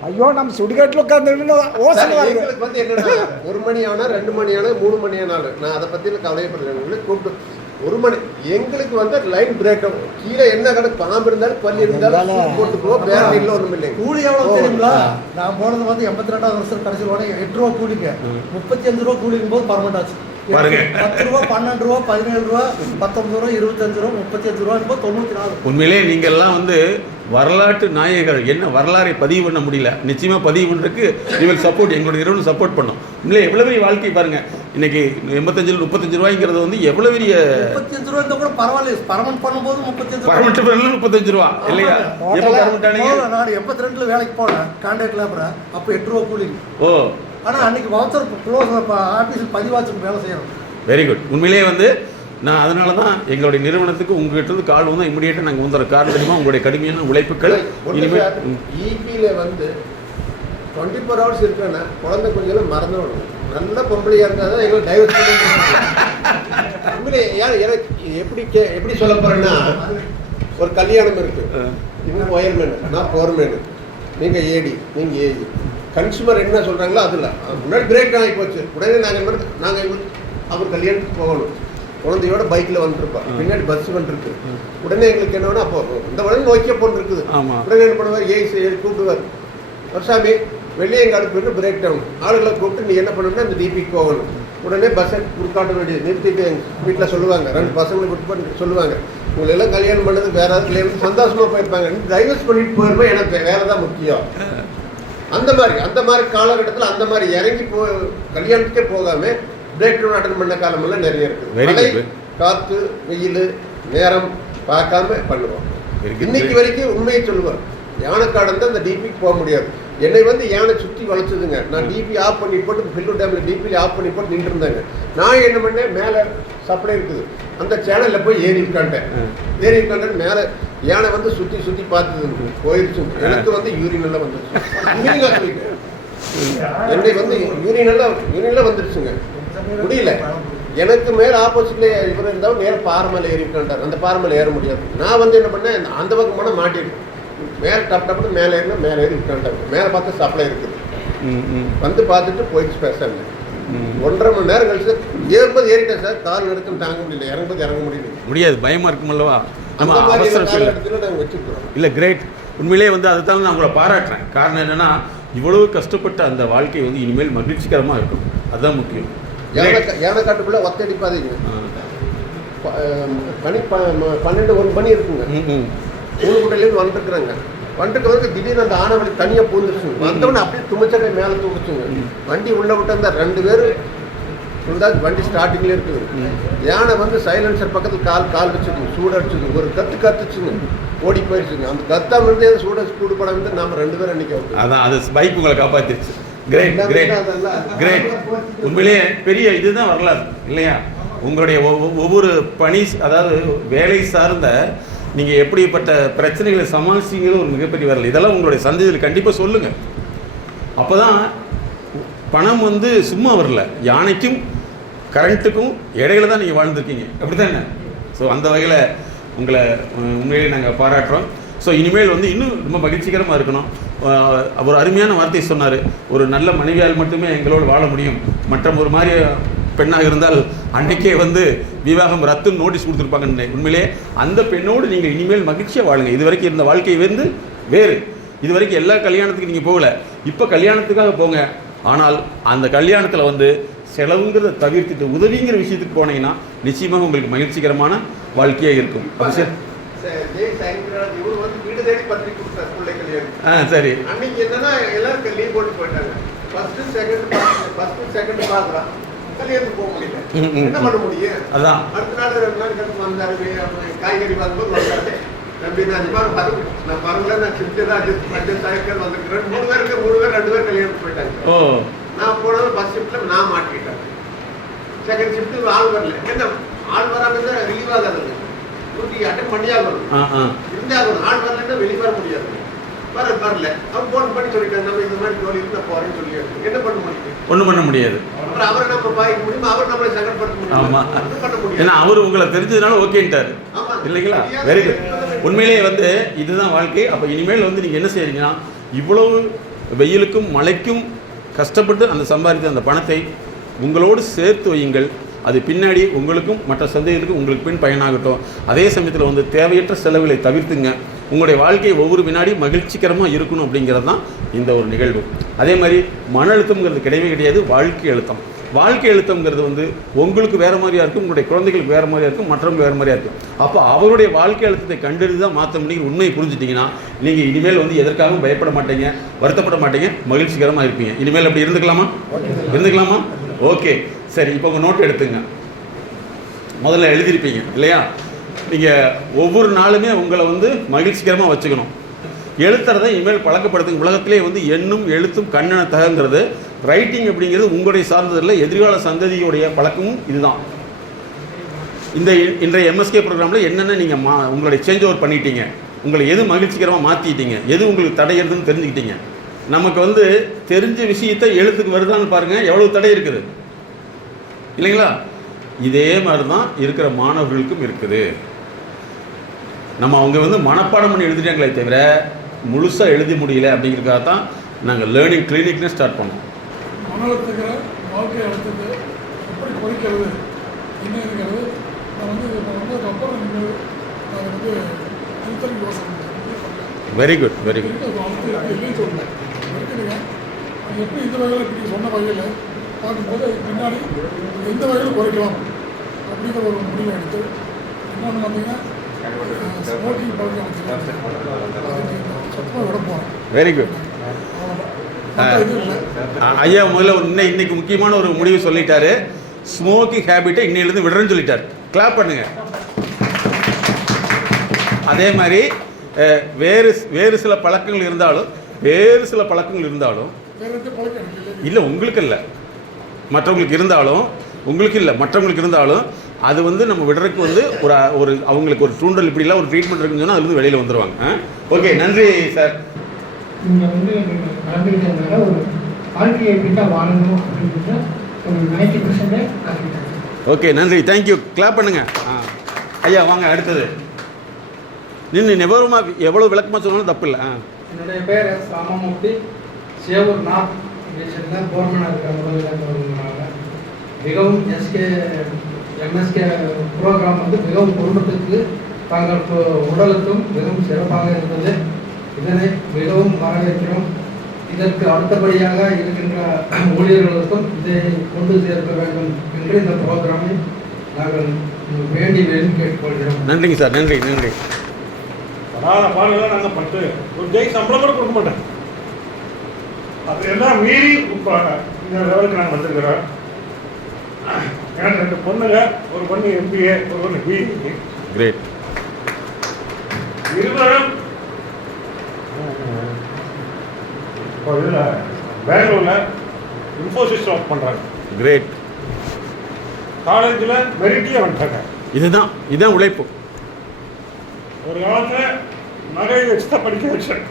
ஐயோ நம்ம சுடுகாட்டில் உட்காந்து ஓசனை வருது. வந்து என்னன்னா 1 மணி ஆனா 2 மணி ஆனா 3 மணி ஆனாலும் நான் அதை பத்தி கவலைப்படுறேன். கூப்பிட்டு 1 மணி எங்களுக்கு வந்து லைன் பிரேக் ஆகும். கீழே என்ன கடை பாம்பு இருந்தாலும் பள்ளி இருந்தாலும் போட்டுக்குவோம். வேற இல்லை, ஒன்றும் இல்லை. கூலி எவ்வளவு தெரியுங்களா? நான் போனது வந்து 82வது வருஷம் கடைசி போனேன். 8 ரூபா கூலிங்க, 35 ரூபா கூலிக்கும் போது பர்மனெண்ட் ஆச்சு. 10 ரூபா, 12 ரூபா, 17 ரூபா, 19 ரூபா, 25 ரூபா, 35 ரூபா, 94. உண்மையிலே நீங்க எல்லாம் வந்து வரலாற்று நாயகர்கள். என்ன வரலாறை பதிவு பண்ண முடியல, நிச்சயமா பதிவு பண்றதுக்கு நீங்கள் சப்போர்ட், எங்களுடைய நிறுவனம் சப்போர்ட் பண்ணோம். உண்மையிலே எவ்வளவு பெரிய வாழ்க்கை பாருங்க. இன்னைக்கு 35 ரூபாய்ங்கிறது வந்து எவ்வளவு பெரிய 35 ரூபா இருந்தா கூட பரவாயில்ல. பர்மனெண்ட் பண்ணும்போது 35 ரூபா இல்லையா? எப்ப பர்மனெண்ட் ஆனீங்க? நான் 82ல வேலைக்கு போனேன் கான்ட்ராக்ட் லேபரா. அப்போ 8 ரூபா கூலி. ஆனா அன்னைக்கு வவுச்சர் க்ளோஸ் ஆபீஸில் பதிவாச்சுக்கு வேலை செய்யணும். Very good. உண்மையிலேயே வந்து நான் அதனால தான் எங்களுடைய நிறுவனத்துக்கு உங்ககிட்ட இருந்து கால் வந்து இமிடியேட்டாக நாங்கள் வந்துடுற காரணம் தெரியுமா? உங்களுடைய கடுமையான உழைப்புகள். இனிமேல் ஈபியில் வந்து 24 hours இருக்குன்னா குழந்தை கொஞ்சம் மறந்துடணும். நல்ல பொம்பளையாக இருந்தால் தான் எங்களுக்கு டைவர்ஸ் எனக்கு எப்படி சொல்ல போகிறேன்னா, ஒரு கல்யாணம் இருக்குது. இவங்க ஒயர்மேனு, நான் போர்மேனு, நீங்கள் ஏடி, நீங்கள் ஏஜி. கன்சூமர் என்ன சொல்கிறாங்களோ அதில் முன்னாடி பிரேக் ஆகி போச்சு. உடனே நாங்கள் அவர் கல்யாணத்துக்கு போகணும். குழந்தையோட பைக்கில் வந்துருப்பார், பின்னாடி பஸ் வந்துருக்கு. உடனே எங்களுக்கு என்ன வேணும், அப்போ இந்த உடனே நோக்கிய பொண்ணு இருக்குது. உடனே என்ன பண்ணுவார், ஏசி கூப்பிடுவார், வருஷாமி வெளியே எங்கள் அடுப்பு பிரேக் டவுன். ஆளுகளை கூப்பிட்டு நீ என்ன பண்ணணும்னா இந்த டிபிக்கு போகணும். உடனே பஸ்ஸை குறுக்காட்ட வேண்டியது நிறுத்திட்டு எங்கள் வீட்டில் சொல்லுவாங்க, 2 பசங்களை விட்டு பண்ணி சொல்லுவாங்க, உங்களெல்லாம் கல்யாணம் பண்ணது வேற ஏதாவது கல்யாணம் சந்தோஷமாக போயிருப்பாங்க. டைவர்ஸ் பண்ணிட்டு போயிருப்போம், எனக்கு வேலை தான் முக்கியம். அந்த மாதிரி காலகட்டத்தில் அந்த மாதிரி இறங்கி கல்யாணத்துக்கே போகாம பிரேக் டவுன் அட்டன் பண்ண காலமெல்லாம் நிறைய இருக்குது. மழை, காற்று, வெயில், நேரம் பார்க்காம பண்ணுவோம். இன்னைக்கு வரைக்கும் உண்மையை சொல்லுவேன், யானை காடந்து அந்த டிபிக்கு போக முடியாது. என்னை வந்து யானை சுற்றி வளைச்சதுங்க. நான் டிபி ஆஃப் பண்ணி போட்டு பில்லூர் டேமில் டிபியில் ஆஃப் பண்ணி போட்டு நின்று இருந்தாங்க. நான் என்ன பண்ணேன், மேலே சப்ளை இருக்குது, அந்த சேனலில் போய் ஏறி உட்காண்டேன். மேலே யானை வந்து சுற்றி பார்த்தது போயிடுச்சு. எனக்கு வந்து யூரினெல்லாம் வந்துருச்சு. என்னை வந்து யூரினெல்லாம் வந்துருச்சுங்க, முடியல. எனக்கு மேலே ஆப்போசிட்ல இவர் இருந்தாலும் மேலே பாறை ஏறி உட்காண்டார். அந்த பாறை ஏற முடியாது. நான் வந்து என்ன பண்ணேன், அந்த பக்கம் போனால் மாட்டிருக்கேன். மேலே டப்பு மேலே ஏறி உட்காண்டாங்க. மேலே பார்த்தா சப்ளை இருக்குது. வந்து பார்த்துட்டு போயிடுச்சு பேசாங்க. 1.5 மணி நேரம் கழிச்சு ஏறும்போது ஏறிட்டேன் சார். கால் நடுக்கம் தாங்க முடியல, இறங்க முடியாது, பயமா இருக்குமல்லவா. நம்ம அவசர இல்ல, கிரேட். உண்மையிலே வந்து அதை தான் நான் உங்களை பாராட்டுறேன். காரணம் என்னென்னா இவ்வளவு கஷ்டப்பட்ட அந்த வாழ்க்கை வந்து இனிமேல் மகிழ்ச்சிகரமாக இருக்கும். அதுதான் முக்கியம். யானைக்காட்டுக்குள்ளே ஒத்தடிப்பாதீங்க. மணி 12-1 மணி இருக்குங்க. ஊருக்குட்டையிலேருந்து வந்துருக்குறாங்க. வந்துட்டு திடீர்னு அந்த ஆனவழி தனியாக பூந்துருச்சுங்க. வந்தவொடனே அப்படியே துமைச்சக்கை மேலே தூக்குச்சுங்க. வண்டி உள்ளே விட்டு அந்த 2 பேர் இருந்தால் வண்டி ஸ்டார்டிங்லேயே இருக்குது. யானை வந்து சைலன்சர் பக்கத்தில் கால் வச்சுக்குங்க. சூடு அடிச்சுங்க. ஒரு கத்துச்சுங்க. ஓடி போயிடுச்சுங்க. அந்த கத்தாம இருந்தே சூடு படம் வந்து நம்ம 2 பேரும் அன்றைக்கி அதான் அது பைக் உங்களை காப்பாற்றிடுச்சு. Great great great. உண்மையிலேயே பெரிய இதுதான் வரலாறு இல்லையா? உங்களுடைய ஒவ்வொரு பணி, அதாவது வேலை சார்ந்த நீங்கள் எப்படிப்பட்ட பிரச்சனைகளை சமாளிச்சிங்களோ ஒரு மிகப்பெரிய வரல. இதெல்லாம் உங்களுடைய சந்ததியில் கண்டிப்பாக சொல்லுங்கள். அப்போ தான் பணம் வந்து சும்மா வரல. யானைக்கும் கரண்ட்டுக்கும் இடையில தான் நீங்கள் வாழ்ந்துருக்கீங்க. அப்படி தானே? ஸோ அந்த வகையில் உங்களை உண்மையிலே நாங்கள் பாராட்டுறோம். ஸோ இனிமேல் வந்து இன்னும் ரொம்ப மகிழ்ச்சிகரமாக இருக்கணும். ஒரு அருமையான வார்த்தை சொன்னார், ஒரு நல்ல மனைவியால் மட்டுமே எங்களோடு வாழ முடியும், மற்ற ஒரு மாதிரி பெண்ணாக இருந்தால் அன்றைக்கே வந்து விவாகம் ரத்துன்னு நோட்டீஸ் கொடுத்துருப்பாங்கன்னு. உண்மையிலே அந்த பெண்ணோடு நீங்கள் இனிமேல் மகிழ்ச்சியாக வாழுங்க. இது வரைக்கும் இருந்த வாழ்க்கை வந்து வேறு. இது வரைக்கும் எல்லா கல்யாணத்துக்கும் நீங்கள் போகல, இப்போ கல்யாணத்துக்காக போங்க. ஆனால் அந்த கல்யாணத்தில் வந்து செலவுங்கிறத தவிர்த்துட்டு உதவிங்கிற விஷயத்துக்கு போனீங்கன்னா நிச்சயமாக உங்களுக்கு மகிழ்ச்சிகரமான வாழ்க்கையாக இருக்கும். சரி. அன்னைக்கு என்னன்னா எல்லாருக்கும் லீவ் போட்டு போயிட்டாங்க. ஃபர்ஸ்ட் செகண்ட் பார்க்குறான். கல்யாணத்துக்கு போக முடியல. என்ன பண்ண முடியும்? அதான் அடுத்த நாள் 2 நாள் கழிச்சு வந்தாரு. காய்கறி வாங்கும்போது வந்தாரு. நான் பரவாயில்ல, நான் சிம்பிளா அட்ஜஸ்ட் ஆகிருக்கேன் வந்துருக்கிறேன். 3 பேர் 2 பேர் கல்யாணத்துக்கு போயிட்டாங்க. நான் போனது ஃபர்ஸ்ட் ஷிஃப்ட்ல நான் மாட்டிக்கிட்டேன். செகண்ட் ஷிஃப்ட் ஆள் வரல. என்ன ஆள் வராம இருந்தா ரிலீவ் ஆகாதுங்க. டியூட்டி அட்டன் பண்ணியாகணும். இருந்தாகணும். ஆள் வரலன்னா வெளியே வர முடியாது. வரல. அவன் போன் பண்ணி சொல்லிட்டாங்க, நம்ம இந்த மாதிரி ஜோலி இருந்தா போறேன்னு சொல்லி. என்ன பண்ண முடியும்? ஒன்றும் பண்ண முடியாது. அப்புறம் அவரை நம்ம பாய்க்க முடியும், அவர் நம்மளை சங்கடப்படுத்த முடியும். ஆமாம், அது பண்ண முடியும். ஏன்னா அவர் உங்களை தெரிஞ்சதுனால ஓகேன்ட்டார் இல்லைங்களா? Very good. உண்மையிலேயே வந்து இதுதான் வாழ்க்கை. அப்போ இனிமேல் வந்து நீங்கள் என்ன செய்யறீங்கன்னா, இவ்வளவு வெயிலுக்கும் மழைக்கும் கஷ்டப்பட்டு அந்த சம்பாதித்த அந்த பணத்தை உங்களோடு சேர்த்து வையுங்கள். அது பின்னாடி உங்களுக்கும் மற்ற சந்தேகத்துக்கும் உங்களுக்கு பின் பயனாகட்டும். அதே சமயத்தில் வந்து தேவையற்ற செலவுகளை தவிர்த்துங்க. உங்களுடைய வாழ்க்கை ஒவ்வொரு வினாடியும் மகிழ்ச்சிகரமாக இருக்கணும் அப்படிங்கிறது தான் இந்த ஒரு நிகழ்வு. அதே மாதிரி மன அழுத்தம்ங்கிறது கிடையவே கிடையாது, வாழ்க்கை அழுத்தம். வாழ்க்கை அழுத்தம்ங்கிறது வந்து உங்களுக்கு வேறு மாதிரியாக இருக்கும், உங்களுடைய குழந்தைகளுக்கு வேறு மாதிரியாக இருக்கும், மற்றவங்க வேறு மாதிரியாக இருக்கும். அப்போ அவருடைய வாழ்க்கை அழுத்தத்தை கண்டறிந்து தான் மாற்ற முடியும். உண்மையை புரிஞ்சுட்டிங்கன்னா நீங்கள் இனிமேல் வந்து எதற்காகவும் பயப்பட மாட்டீங்க, வருத்தப்பட மாட்டீங்க, மகிழ்ச்சிகரமாக இருப்பீங்க. இனிமேல் அப்படி இருந்துக்கலாமா? ஓகே, சரி. இப்போ உங்கள் நோட் எடுத்துங்க. முதல்ல எழுதியிருப்பீங்க இல்லையா? நீங்கள் ஒவ்வொரு நாளுமே உங்களை வந்து மகிழ்ச்சிகரமாக வச்சுக்கணும். எழுத்துறதை இனிமேல் பழக்கப்படுத்துங்க. உலகத்திலே வந்து எண்ணும் எழுத்தும் கண்ணென தகங்கிறது. ரைட்டிங் அப்படிங்கிறது உங்களுடைய சார்ந்ததில்லை, எதிர்கால சந்ததியுடைய பழக்கமும் இதுதான். இன்றைய எம்எஸ்கே ப்ரோக்ராமில் என்னென்ன நீங்கள் உங்களுடைய சேஞ்ச் ஓவர் பண்ணிட்டீங்க, உங்களை எது மகிழ்ச்சிகரமாக மாற்றிட்டீங்க, எது உங்களுக்கு தடையிறதுன்னு தெரிஞ்சுக்கிட்டீங்க. நமக்கு வந்து தெரிஞ்ச விஷயத்தை எழுத்துக்கு வருதான்னு பாருங்கள், எவ்வளோ தடை இருக்குது இல்லைங்களா? இதே மாதிரி தான் இருக்கிற மாணவர்களுக்கும் இருக்குது. நம்ம அவங்க வந்து மனப்பாடம் பண்ணி எழுதிட்டாங்களே தவிர முழுசாக எழுதி முடியல அப்படிங்கிறதுக்காக தான் நாங்கள் லேர்னிங் கிளினிக்னு ஸ்டார்ட் பண்ணோம். மன அழுத்தங்கிற வாழ்க்கை அழுத்தத்தை எப்படி குறைக்கிறது என்னங்கிறது நான் வந்து வந்ததுக்கப்புறம் நீங்கள் அதை வந்து திருத்தல் யோசனை வெரி குட், வெரி குட். இல்லைன்னு சொல்லுங்கள் இருக்குதுங்க. அது எப்படி இந்த வகையில் இப்படி சொன்ன வகையில் பார்க்கும்போது பின்னாடி எந்த வகையில் குறைக்கலாம் அப்படிங்கிற ஒரு முடிவை எடுத்து இன்னொன்று பார்த்தீங்கன்னா ஸ்மோக்கிங் பழக்கம் சத்தமாக விட போகிறேன். Very good. ஐயா முதல்ல இன்னைக்கு முக்கியமான ஒரு முடிவு சொல்லிட்டாரு. ஸ்மோக்கிங் ஹேபிட்டை இன்னையிலேருந்து விடுறேன்னு சொல்லிட்டார். கிளாப் பண்ணுங்க. அதே மாதிரி வேறு சில பழக்கங்கள் இருந்தாலும் இல்லை உங்களுக்கு இல்லை மற்றவங்களுக்கு இருந்தாலும் அது வந்து நம்ம விடுறதுக்கு வந்து ஒரு அவங்களுக்கு ஒரு தூண்டல் இப்படிலாம் ஒரு ட்ரீட்மெண்ட் இருக்குன்னு சொன்னால் அதுலேருந்து வெளியில் வந்துடுவாங்க. ஓகே, நன்றி சார். நீங்கள் வந்து கலந்துக்கிட்டதுனால ஒரு வாழ்க்கையை எப்படிதான் வாழணும் அப்படின்றத ஒரு 90% கலந்துக்கிட்டாங்க. ஓகே, நன்றி, தேங்க்யூ. கிளாப் பண்ணுங்க. ஐயா வாங்க, அடுத்தது நின்று எவ்வளோ விளக்கமாக சொல்லணும் தப்பு இல்லை. என்னுடைய பேர் சாமமூர்த்தி. சேவூர் நார்த் ஸ்டேஷனில் போர்மனாக இருக்கிற மிகவும் எம்எஸ்கே ப்ரோக்ராம் வந்து மிகவும் குடும்பத்துக்கு தங்கள் உடலுக்கும் மிகவும் சிறப்பாக இருந்தது. இதனை மிகவும் வரவேற்கிறோம். இதற்கு அடுத்தபடியாக இருக்கின்ற ஊழியர்களுக்கும் இதை கொண்டு சேர்க்க வேண்டும் என்று இந்த ப்ரோக்ராமை நாங்கள் வேண்டி கேட்டுக்கொள்கிறோம். நன்றிங்க சார், நன்றி நன்றி. பாடலாம் நாங்கள் பட்டு ஒரு ஜெய் சம்பளம் கூட கொடுக்க மாட்டேன். அது எல்லாம் மீறி இப்போ இந்த லெவலுக்கு நாங்கள் வந்திருக்கிறோம். எனக்கு 2 பொண்ணுங்க, ஒரு பொண்ணு MBA, ஒரு பொண்ணு BE. கிரேட். இருவரும் இப்போ இதில் பெங்களூரில் இன்ஃபோசிஸ் ஒர்க் பண்ணுறாங்க. கிரேட். காலேஜில் மெரிட்டியாக வந்துட்டாங்க. இதுதான் உழைப்பு. ஒரு காலத்தில் நகை வச்சு தான் படிக்க வச்சேன்.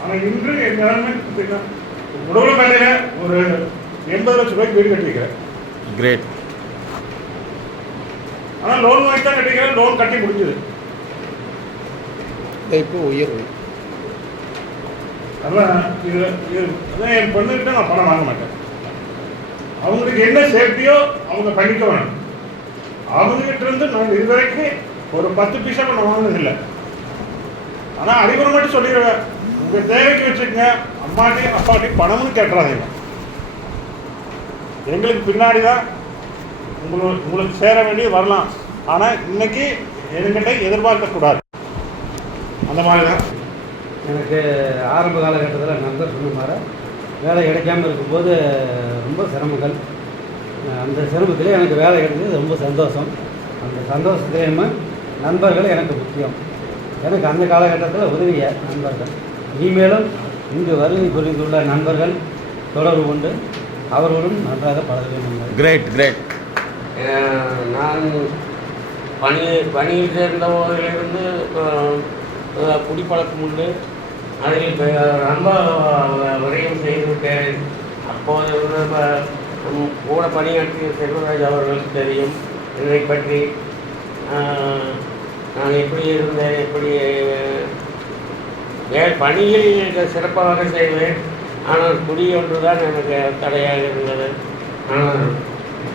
ஆனால் இன்று என் நிலைமை பார்த்தீங்கன்னா உடவுல மேலையில் ஒரு 80 லட்சம் ரூபாய்க்கு வீடு கட்டிக்கிறேன். கிரேட். ஆனால் லோன் வாங்கி தான் கட்டிக்கிறேன். லோன் கட்டி முடிஞ்சது. இப்போ உயர்வு அதான் அதான் என் பொண்ணுகிட்ட நான் பணம் வாங்க மாட்டேன். அவங்களுக்கு என்ன சேஃப்டியோ அவங்க பண்ணிக்க வேணும். அவங்ககிட்ட இருந்து நான் இதுவரைக்கும் ஒரு 10 பைசா நான் வாங்கினதில்லை. ஆனால் அறிவுரை மட்டும் சொல்லிடுவேன், உங்கள் தேவைக்கு வச்சுக்கங்க, அம்மாட்டையும் அப்பாட்டையும் பணம்னு கேட்டுறாதீங்க. எங்களுக்கு பின்னாடி தான் உங்களுக்கு சேர வேண்டியது வரலாம். ஆனால் இன்னைக்கு என்கிட்ட எதிர்பார்க்கக்கூடாது. அந்த மாதிரி தான் எனக்கு ஆரம்ப காலகட்டத்தில் நண்பர் சொன்ன மாதிரி வேலை கிடைக்காமல் இருக்கும்போது ரொம்ப சிரமங்கள். அந்த சிரமத்திலே எனக்கு வேலை கிடைச்சது ரொம்ப சந்தோஷம். அந்த சந்தோஷத்துலேயுமே நண்பர்கள் எனக்கு முக்கியம். எனக்கு அந்த காலகட்டத்தில் உதவிய நண்பர்கள், இனிமேலும் இங்கு வருகை புரிந்துள்ள நண்பர்கள் தொடர்பு கொண்டு அவர்களும் நன்றாக பழக வேண்டும். Great great. நான் பணியில் சேர்ந்த போதிலிருந்து குடிப்பழக்கம் உண்டு. அதில் ரொம்ப விரயம் செய்துவிட்டேன். அப்போது கூட பணியாற்றிய செல்வராஜ் அவர்களுக்கு தெரியும் இதை பற்றி. நான் எப்படி இருந்தேன், எப்படி பணியில் சிறப்பாக செய்வேன். ஆனால் குடி ஒன்று தான் எனக்கு தடையாக இருந்தது. ஆனால்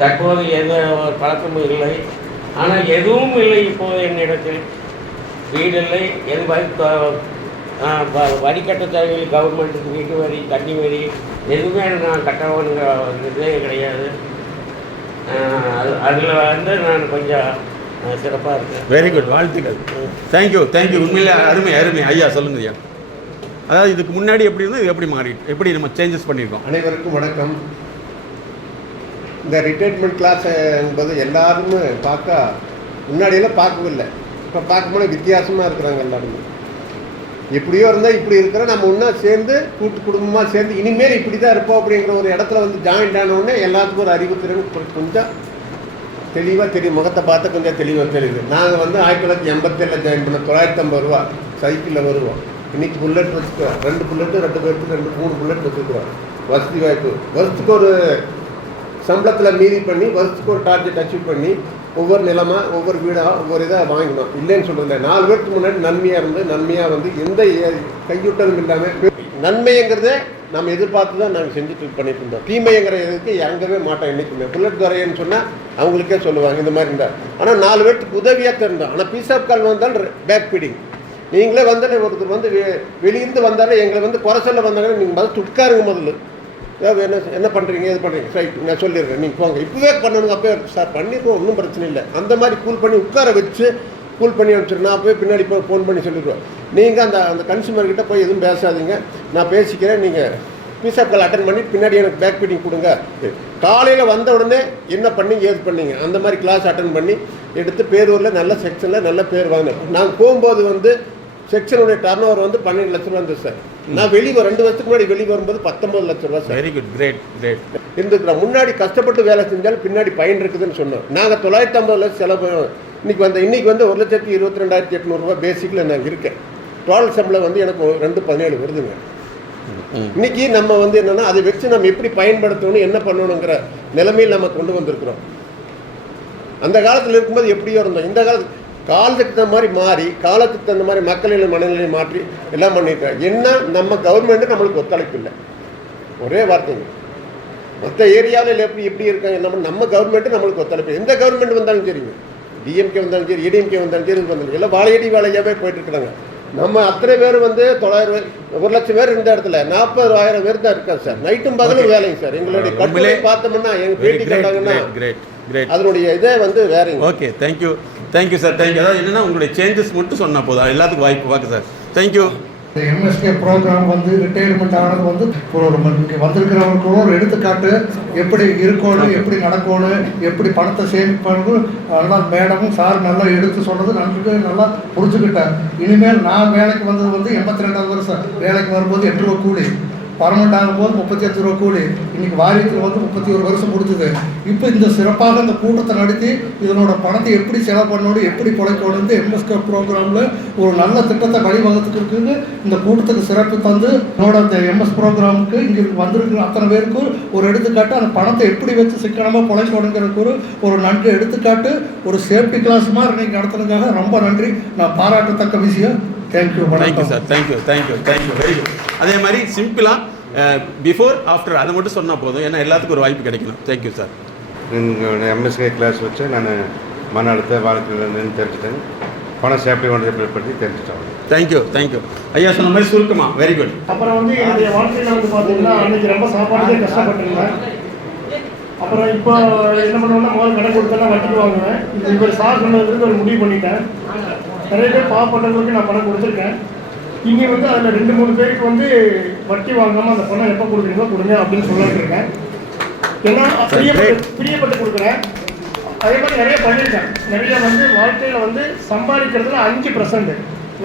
தற்போது எந்த பழக்கமும் இல்லை. ஆனால் எதுவும் இல்லை இப்போது என்னிடத்தில். வீடு இல்லை, எது வரி கட்ட தேவையில் கவர்மெண்ட்டுக்கு வீட்டு வரி, தண்ணி வரி எதுவுமே நான் கட்டணுங்கிற இதே கிடையாது. அதில் நான் கொஞ்சம் சிறப்பாக இருக்கேன். வெரி குட், வாழ்த்துக்கள். Thank you thank you. உண்மையிலே அருமை அருமை. ஐயா சொல்லுங்க ஐயா. அதாவது இதுக்கு முன்னாடி எப்படி இருந்தது, இது எப்படி மாறிட்டு, எப்படி நம்ம சேஞ்சஸ் பண்ணியிருக்கோம்? அனைவருக்கும் வணக்கம். இந்த ரிட்டைர்மெண்ட் கிளாஸ் என்பது எல்லாருமே முன்னாடியெல்லாம் பார்க்கவில்லை. இப்போ பார்க்கும்போது வித்தியாசமாக இருக்கிறாங்க எல்லாருமே. எப்படியோ இருந்தால் இப்படி இருக்கிற நம்ம ஒன்றா சேர்ந்து கூட்டு குடும்பமாக சேர்ந்து இனிமேல் இப்படி தான் இருப்போம் அப்படிங்கிற ஒரு இடத்துல ஜாயின்ட் ஆனவுடனே எல்லாத்துக்கும் ஒரு அறிவுத்திறன் கொஞ்சம் தெளிவாக தெரியும். முகத்தை பார்த்தா கொஞ்சம் தெளிவாக தெரியுது. நாங்கள் 1987 ஜாயின் பண்ண 950 ரூபா சைக்கிளில் வருவோம். இன்றைக்கி புல்லட் வச்சுக்கிறோம். 2 புல்லட்டு 2 பேருக்கு 3 புல்லட் வச்சுக்கிறோம். வசதி வாய்ப்பு வருஷத்துக்கு ஒரு சம்பளத்தில் மீறி பண்ணி வருஷத்துக்கு ஒரு டார்கெட் அச்சீவ் பண்ணி ஒவ்வொரு நிலமாக ஒவ்வொரு வீடாக ஒவ்வொரு இதாக வாங்கினோம். இல்லைன்னு சொல்கிறதில்ல. 4 பேருக்கு முன்னாடி நன்மையாக எந்த கையூட்டலும் இல்லாமல் நன்மைங்கிறதே நம்ம எதிர்பார்த்து தான் நாங்கள் செஞ்சுட்டு பண்ணிட்டு இருந்தோம். தீமைங்கிற இதுக்கு இறங்கவே மாட்டோம். என்றைக்குமே புல்லட் துறையன்னு சொன்னால் அவங்களுக்கே சொல்லுவாங்க இந்த மாதிரி இருந்தால். ஆனால் 4 பேருக்கு உதவியாக தெரிந்தோம். ஆனால் பீஸ்ஆஃப் கால் வந்தாலும் பேக் ஃபீடிங். நீங்களே வந்தாலே ஒருத்தர் வெளியிருந்து வந்தாலே எங்களை குறை சொல்ல வந்தாங்கன்னா நீங்கள் முதல்ல உட்காருங்க. முதல்ல என்ன பண்ணுறீங்க, இது பண்ணுறீங்க, ரைட் நான் சொல்லிடுறேன், நீங்கள் போங்க, இப்போவே பண்ணணுங்க. அப்போ சார் பண்ணிடுவோம், ஒன்றும் பிரச்சனை இல்லை. அந்த மாதிரி கூல் பண்ணி உட்கார வச்சு கூல் பண்ணி அனுப்பிச்சிடும். நான் அப்போயே பின்னாடி ஃபோன் பண்ணி சொல்லிடுவேன். நீங்கள் அந்த கன்சூமர்கிட்ட போய் எதுவும் பேசாதீங்க, நான் பேசிக்கிறேன், நீங்கள் பீஸ்ஆஃப் கால் அட்டன் பண்ணி பின்னாடி எனக்கு பேக் ஃபீடிங் கொடுங்க. காலையில் வந்த உடனே என்ன பண்ணீங்க, ஏது பண்ணீங்க, அந்த மாதிரி கிளாஸ் அட்டன் பண்ணி எடுத்து பேரூரில் நல்ல செக்ஷனில் நல்ல பேர் வாங்கினேன். நாங்கள் போகும்போது செக்ஷனுடைய டர்ன் ஓவர் 12 லட்ச ரூபா இருந்தது சார். நான் 2 வருஷத்துக்கு முன்னாடி வெளியே வரும்போது 19 லட்ச ரூபா சார். Very good, great great. இருந்துக்கிறோம். முன்னாடி கஷ்டப்பட்டு வேலை செஞ்சாலும் பின்னாடி பயன் இருக்குதுன்னு சொன்னோம். நாங்கள் 950 லட்சம் செலவு இன்னைக்கு 1,22,800 ரூபா பேசிக்கில் நான் இருக்கேன். டோட்டல் சம்பளம் எனக்கு 2,17 வருதுங்க. இன்னைக்கு நம்ம என்னன்னா அதை வச்சு நம்ம எப்படி பயன்படுத்தணும், என்ன பண்ணணுங்கிற நிலைமையில் நம்ம கொண்டு வந்திருக்கிறோம். அந்த காலத்தில் இருக்கும்போது எப்படியோ இருந்தோம். இந்த காலத்து காலத்துக்கு தகுந்த மாதிரி மாறி, காலத்துக்கு தகுந்த மாதிரி மக்களின் மனநிலையை மாற்றி எல்லாம் பண்ணியிருக்காங்க. என்ன நம்ம கவர்மெண்ட்டு நம்மளுக்கு ஒத்துழைப்பு இல்லை. ஒரே வார்த்தைங்க. மற்ற ஏரியாவில் எப்படி இருக்காங்க, நம்ம கவர்மெண்ட்டு நம்மளுக்கு ஒத்துழைப்பு. எந்த கவர்மெண்ட் வந்தாலும் சரிங்க, டிஎம்கே வந்தாலும் சரி, ஏடிஎம்கே வந்தாலும் சரி, இது வந்தாலும் எல்லாம் வாழையடி வாழையாகவே போயிட்டு இருக்கிறாங்க. நம்ம அத்தனை பேர் வந்து 900 1 லட்சம் பேர் இருந்த இடத்துல 40,000 பேர் தான் இருக்காங்க சார். நைட்டும் பகலும் வேலைங்க சார். எங்களுடைய கட்டுரை பார்த்தோம்னா எங்கள் பேட்டி கேட்டாங்கன்னா அதனுடைய இதே வந்து வேறங்க. Okay, thank you sir, thank you. அதாவது என்னன்னா உங்களுடைய சேஞ்சஸ் மட்டும் சொன்னால் போதும், எல்லாத்துக்கும் வாய்ப்பு வாக்கு சார். தேங்க்யூ. எம்எஸ்கே ப்ரோக்ராம் வந்து ரிட்டையர்மெண்ட் ஆனது வந்து ஒரு வந்திருக்கிறவங்களுக்கு ஒரு எடுத்துக்காட்டு. எப்படி இருக்கணும், எப்படி நடக்கணும், எப்படி பணத்தை சேமிக்கணும், அதெல்லாம் மேடமும் சார் நல்லா எடுத்து சொன்னது நல்லா புரிஞ்சுக்கிட்டேன். இனிமேல் நான் வேலைக்கு வந்தது வந்து 82வது வருஷம் வேலைக்கு வரும்போது 8 ரூபா கூலி, பர்மனெண்ட் ஆகும்போது 35 ரூபா கூலி, இன்னைக்கு வாரியத்தில் வந்து 31 வருஷம் முடிஞ்சுது. இப்போ இந்த சிறப்பாக இந்த கூட்டத்தை நடத்தி இதனோட பணத்தை எப்படி செலவு பண்ணணும், எப்படி குறைக்கணும், எம்எஸ்கே ப்ரோக்ராமில் ஒரு நல்ல திட்டத்தை வழிவகுத்துக்கு இந்த கூட்டத்துக்கு சிறப்பு தந்து என்னோட அந்த எம்எஸ் ப்ரோக்ராமுக்கு இங்கே வந்திருக்கிற அத்தனை பேருக்கு ஒரு எடுத்துக்காட்டு. அந்த பணத்தை எப்படி வச்சு சிக்கனமாக குறைக்கணுங்கிறதுக்கு ஒரு நன்றி எடுத்துக்காட்டு, ஒரு சேஃப்டி கிளாஸ் மாதிரி இன்னைக்கு நடத்துனதுக்காக ரொம்ப நன்றி. நான் பாராட்டத்தக்க விஷயம். Thank you sir, thank you very good. அதே மாதிரி சிம்பிளாக பிஃபோர் ஆஃப்டர் அதை மட்டும் சொன்னால் போதும், ஏன்னா எல்லாத்துக்கும் ஒரு வாய்ப்பு கிடைக்கணும். Thank you sir. எம்எஸ்கே கிளாஸ் வச்சு நான் மன அழுத்த வாழ்க்கையில் தெரிஞ்சுட்டேன், பணம் சேஃப்டி ஒன்றை பற்றி தெரிஞ்சுட்டேன். தேங்க்யூ ஐயா சொன்ன மாதிரி சுருக்கமா. Very good. அப்புறம் வந்து என்னுடைய வாழ்க்கையில் வந்து பார்த்தீங்கன்னா அன்றைக்கி ரொம்ப சாப்பாடுக்கே கஷ்டப்பட்டுருந்தேன். அப்புறம் இப்போ என்ன பண்ணுவோம்னா முதல்ல கடன் கொடுத்தா வட்டிக்கு வாங்குவேன். இவர் சார் சொன்னதுக்கு ஒரு முடிவு பண்ணிட்டேன். நிறைய பேர் பாவப்பட்டவங்களுக்கு நான் பணம் கொடுத்துருக்கேன். இங்கே வந்து அதில் 2-3 பேருக்கு வந்து வட்டி வாங்காமல் அந்த பணம் எப்போ கொடுக்குறீங்களோ கொடுங்க அப்படின்னு சொல்லிட்டு இருக்கேன். ஏன்னா பிரியப்பட்டு கொடுக்குறேன். அதே மாதிரி நிறைய பண்ணியிருக்கேன். நிறைய வந்து வாழ்க்கையில் வந்து சம்பாதிக்கிறதுல 5%,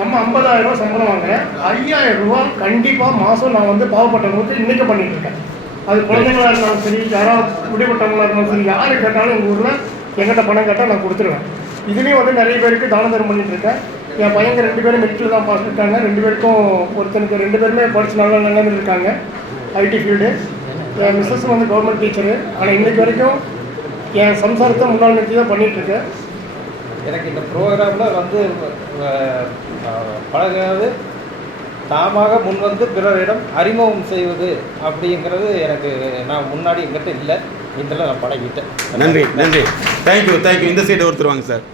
நம்ம 50,000 ரூபா சம்பளம் வாங்குறேன், 5,000 ரூபா கண்டிப்பாக மாதம் நான் வந்து பாவப்பட்டவங்களுக்கு இன்றைக்கி பண்ணிட்டு இருக்கேன். அது குழந்தைங்களாக இருந்தாலும் சரி, யாராவது விடுபட்டவங்களாக இருந்தாலும் சரி, யார் கேட்டாலும் எங்கள் ஊரில் எங்கிட்ட பணம் கேட்டால் நான் கொடுத்துருவேன். இதுலேயும் வந்து நிறைய பேருக்கு தான தர்மம் பண்ணிட்டு இருக்கேன். என் பையங்க 2 பேரும் மெடிக்கல் தான் பாஸ் இருக்காங்க. 2 பேருக்கும் ஒருத்தனுக்கு 2 பேருமே படிச்சு நல்ல நிலைமையில் இருக்காங்க, ஐடி ஃபீல்டு. என் மிஸ்ஸஸ் வந்து கவர்மெண்ட் டீச்சரு. ஆனால் இன்றைக்கு வரைக்கும் என் சம்சாரத்தை முன்னாள் நிறுத்தி தான் பண்ணிகிட்ருக்கேன். எனக்கு இந்த ப்ரோக்ராமில் வந்து பழகிறது தாமாக முன் வந்து பிறரிடம் அறிமுகம் செய்வது அப்படிங்கிறது எனக்கு நான் முன்னாடி எங்கிட்ட இல்லை, இதில் நான் பழகிட்டேன். நன்றி. தேங்க்யூ. இந்த சைடு ஒருத்தர் வாங்க சார்.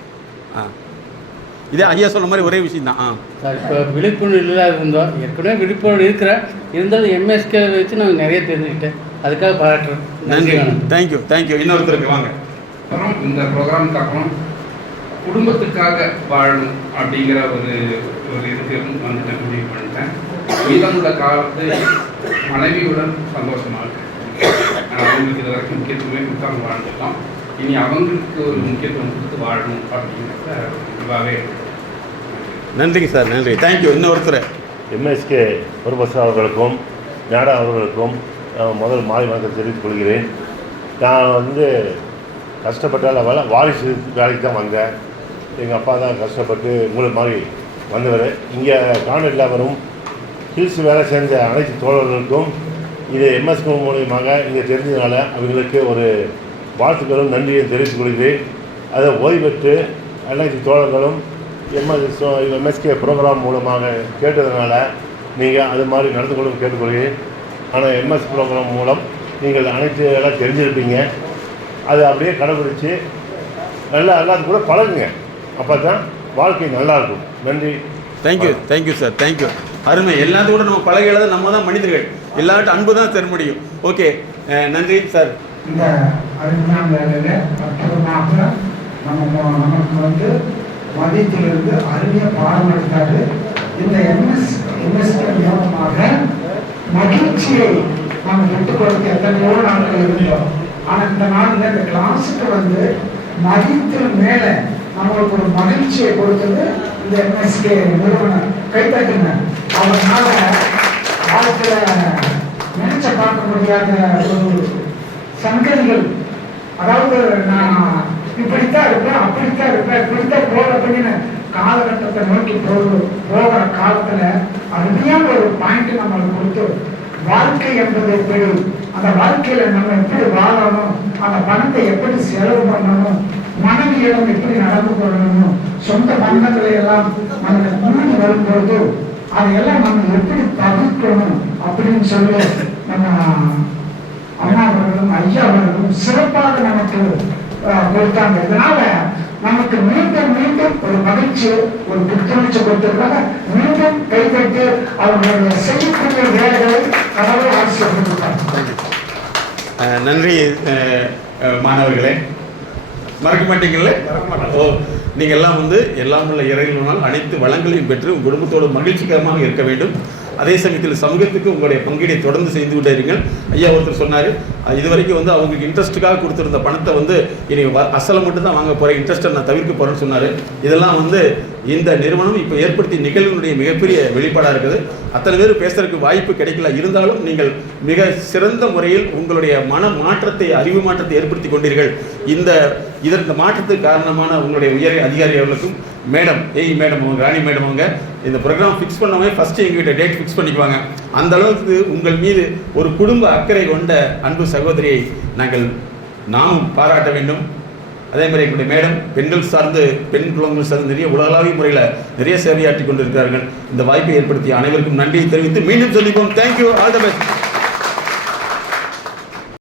இதே ஐயா சொன்ன மாதிரி ஒரே விஷயம் தான் சார். இப்போ விழிப்புணர்வு இல்லாத இருந்தோம், ஏற்கனவே விழிப்புணர்வு இருக்கிறேன், இருந்தாலும் எம்எஸ்கே வச்சு நாங்கள் நிறைய தெரிஞ்சுக்கிட்டேன், அதுக்காக பாராட்டுறேன். நன்றி. தேங்க்யூ. இன்னொருத்தருக்கு வாங்க. அப்புறம் இந்த ப்ரோக்ராமுக்கு அப்புறம் குடும்பத்துக்காக வாழணும் அப்படிங்கிற ஒரு இதுக்கு வந்துட்டு முடிவு பண்ணிட்டேன். மீதமுள்ள காலத்தை மனைவியுடன் சந்தோஷமாக இருக்கேன். அவங்களுக்கு இது வரைக்கும் முக்கியத்துவமே கொடுத்து அவங்க வாழ்ந்துட்டோம். இனி அவங்களுக்கு ஒரு முக்கியத்துவம் கொடுத்து வாழணும் அப்படிங்கிறத இதுவாகவே. நன்றிங்க சார், நன்றி. தேங்க்யூ. இன்னொருத்தர் எம்எஸ்கே ப்ரொஃபஸர் அவர்களுக்கும் மேடம் அவர்களுக்கும் முதல் மாலை வணக்கம் தெரிவித்துக் கொள்கிறேன். நான் வந்து கஷ்டப்பட்டால வாரிசு வேலைக்கு தான் வந்தேன். எங்கள் அப்பா தான் கஷ்டப்பட்டு உங்களை மாதிரி வந்தவர். இங்கே கான்வென்ட்டில் வரும் ஹில்ஸ் வேலை செஞ்ச அனைத்து தோழர்களுக்கும் இது எம்எஸ்கே மூலியமாக இங்கே தெரிஞ்சதுனால அவங்களுக்கு ஒரு வாழ்த்துக்களும் நன்றியும் தெரிவித்துக் கொள்கிறேன். அதை ஓய்வு பெற்று அனைத்து தோழர்களும் எம்எஸ்கே ப்ரோக்ராம் மூலமாக கேட்டதுனால நீங்கள் அது மாதிரி நடந்து கொள்ளும் கேட்டுக்கொள்கிறேன். ஆனால் எம்எஸ் ப்ரோக்ராம் மூலம் நீங்கள் அனைத்து எல்லாம் தெரிஞ்சிருப்பீங்க. அதை அப்படியே கடைபிடிச்சி நல்லா எல்லாத்துக்கும் கூட பழகுங்க, அப்போ தான் வாழ்க்கை நல்லாயிருக்கும். நன்றி. Thank you sir, thank you. அருமை. எல்லாத்தையும் கூட நம்ம பழகையில தான் நம்ம தான் மனிதர்கள், எல்லார்ட்டும் அன்பு தான் தர முடியும். ஓகே, நன்றி சார். இந்த அருமையான வேலையில் அற்புதமாக நமக்கு வந்து மதியத்திலிருந்து அருமையாக பாடம் நடத்தாரு. இந்த எம்எஸ்கே மூலமாக மகிழ்ச்சியை நம்ம விட்டுக் கொடுக்க எத்தனையோ நாட்கள் இருந்தோம். ஆனால் இந்த நாளில் இந்த கிளாஸுக்கு வந்து மதியத்தில் மேலே நம்மளுக்கு ஒரு மகிழ்ச்சியை கொடுத்தது இந்த எம்எஸ்கே நிறுவனம். கைத்தட்டுங்க. அவனால வாழ்க்கையில் நினைச்ச பார்க்க முடியாத ஒரு சங்கதிகள், அதாவது நான் இப்படித்தான் இருப்பேன், அப்படித்தான் இருப்பேன், இப்படித்தான் போற அப்படின்னு காலகட்டத்தை நோக்கி போகிற காலத்துல அருமையான ஒரு பாயிண்ட் நம்மளுக்கு கொடுத்து வாழ்க்கை என்பது எப்படி, அந்த வாழ்க்கையில நம்ம எப்படி வாழணும், அந்த பணத்தை எப்படி செலவு பண்ணணும், மனைவியிடம் எப்படி நடந்து கொள்ளணும், சொந்த பந்தங்களை எல்லாம் நம்ம மூடி வரும்போது அதையெல்லாம் நம்ம எப்படி தவிர்க்கணும் அப்படின்னு சொல்லி நம்ம அண்ணா அவர்களும் ஐயா அவர்களும் சிறப்பாக நமக்கு கொடுத்தாங்க. இதனால நமக்கு மீண்டும் மீண்டும் ஒரு மகிழ்ச்சி, ஒரு புத்துணர்ச்சி கொடுத்திருக்காங்க. மீண்டும் கைதட்டி அவர்களுடைய செய்யக்கூடிய வேலைகளை கடவுள் ஆசிரியர். நன்றி மாணவர்களே. மறக்க மாட்டீங்களே? ஓ, நீங்கள் எல்லாம் வந்து எல்லாம் உள்ள இறைவனால் அனைத்து வளங்களையும் பெற்று உங்கள் குடும்பத்தோடு மகிழ்ச்சிகரமாக இருக்க வேண்டும். அதே சமயத்தில் சமூகத்துக்கு உங்களுடைய பங்கீடை தொடர்ந்து செய்து விட்டே இருங்கள். ஐயா ஒருத்தர் சொன்னார், இதுவரைக்கும் வந்து அவங்களுக்கு இன்ட்ரெஸ்ட்டுக்காக கொடுத்துருந்த பணத்தை வந்து இனி அசலை மட்டும் தான் வாங்க போகிறேன், இன்ட்ரெஸ்ட்டை நான் தவிர்க்க போகிறேன்னு சொன்னார். இதெல்லாம் வந்து இந்த நிறுவனம் இப்போ ஏற்படுத்திய நிகழ்வினுடைய மிகப்பெரிய வெளிப்பாடாக இருக்குது. அத்தனை பேர் பேசுறதுக்கு வாய்ப்பு கிடைக்கல. இருந்தாலும் நீங்கள் மிக சிறந்த முறையில் உங்களுடைய மன மாற்றத்தை, அறிவு மாற்றத்தை ஏற்படுத்தி கொண்டீர்கள். இதற்கு மாற்றத்துக்கு காரணமான உங்களுடைய உயர் அதிகாரி அவர்களுக்கும், மேடம் மேடம் அவங்க ராணி மேடம் அவங்க இந்த ப்ரோக்ராம் ஃபிக்ஸ் பண்ணவே ஃபஸ்ட்டு எங்ககிட்ட டேட் ஃபிக்ஸ் பண்ணிக்குவாங்க. அந்த அளவுக்கு உங்கள் மீது ஒரு குடும்ப அக்கறை கொண்ட அன்பு சகோதரியை நாமும் பாராட்ட வேண்டும். அதே மாதிரி எங்களுடைய மேடம் பெண்கள் சார்ந்து, பெண் குழந்தைகள் சார்ந்து நிறைய உலகளாவிய முறையில் நிறைய சேவையாற்றி கொண்டிருக்கிறார்கள். இந்த வாய்ப்பை ஏற்படுத்திய அனைவருக்கும் நன்றியை தெரிவித்து மீண்டும் சொல்லிப்போம். Thank you, all the best.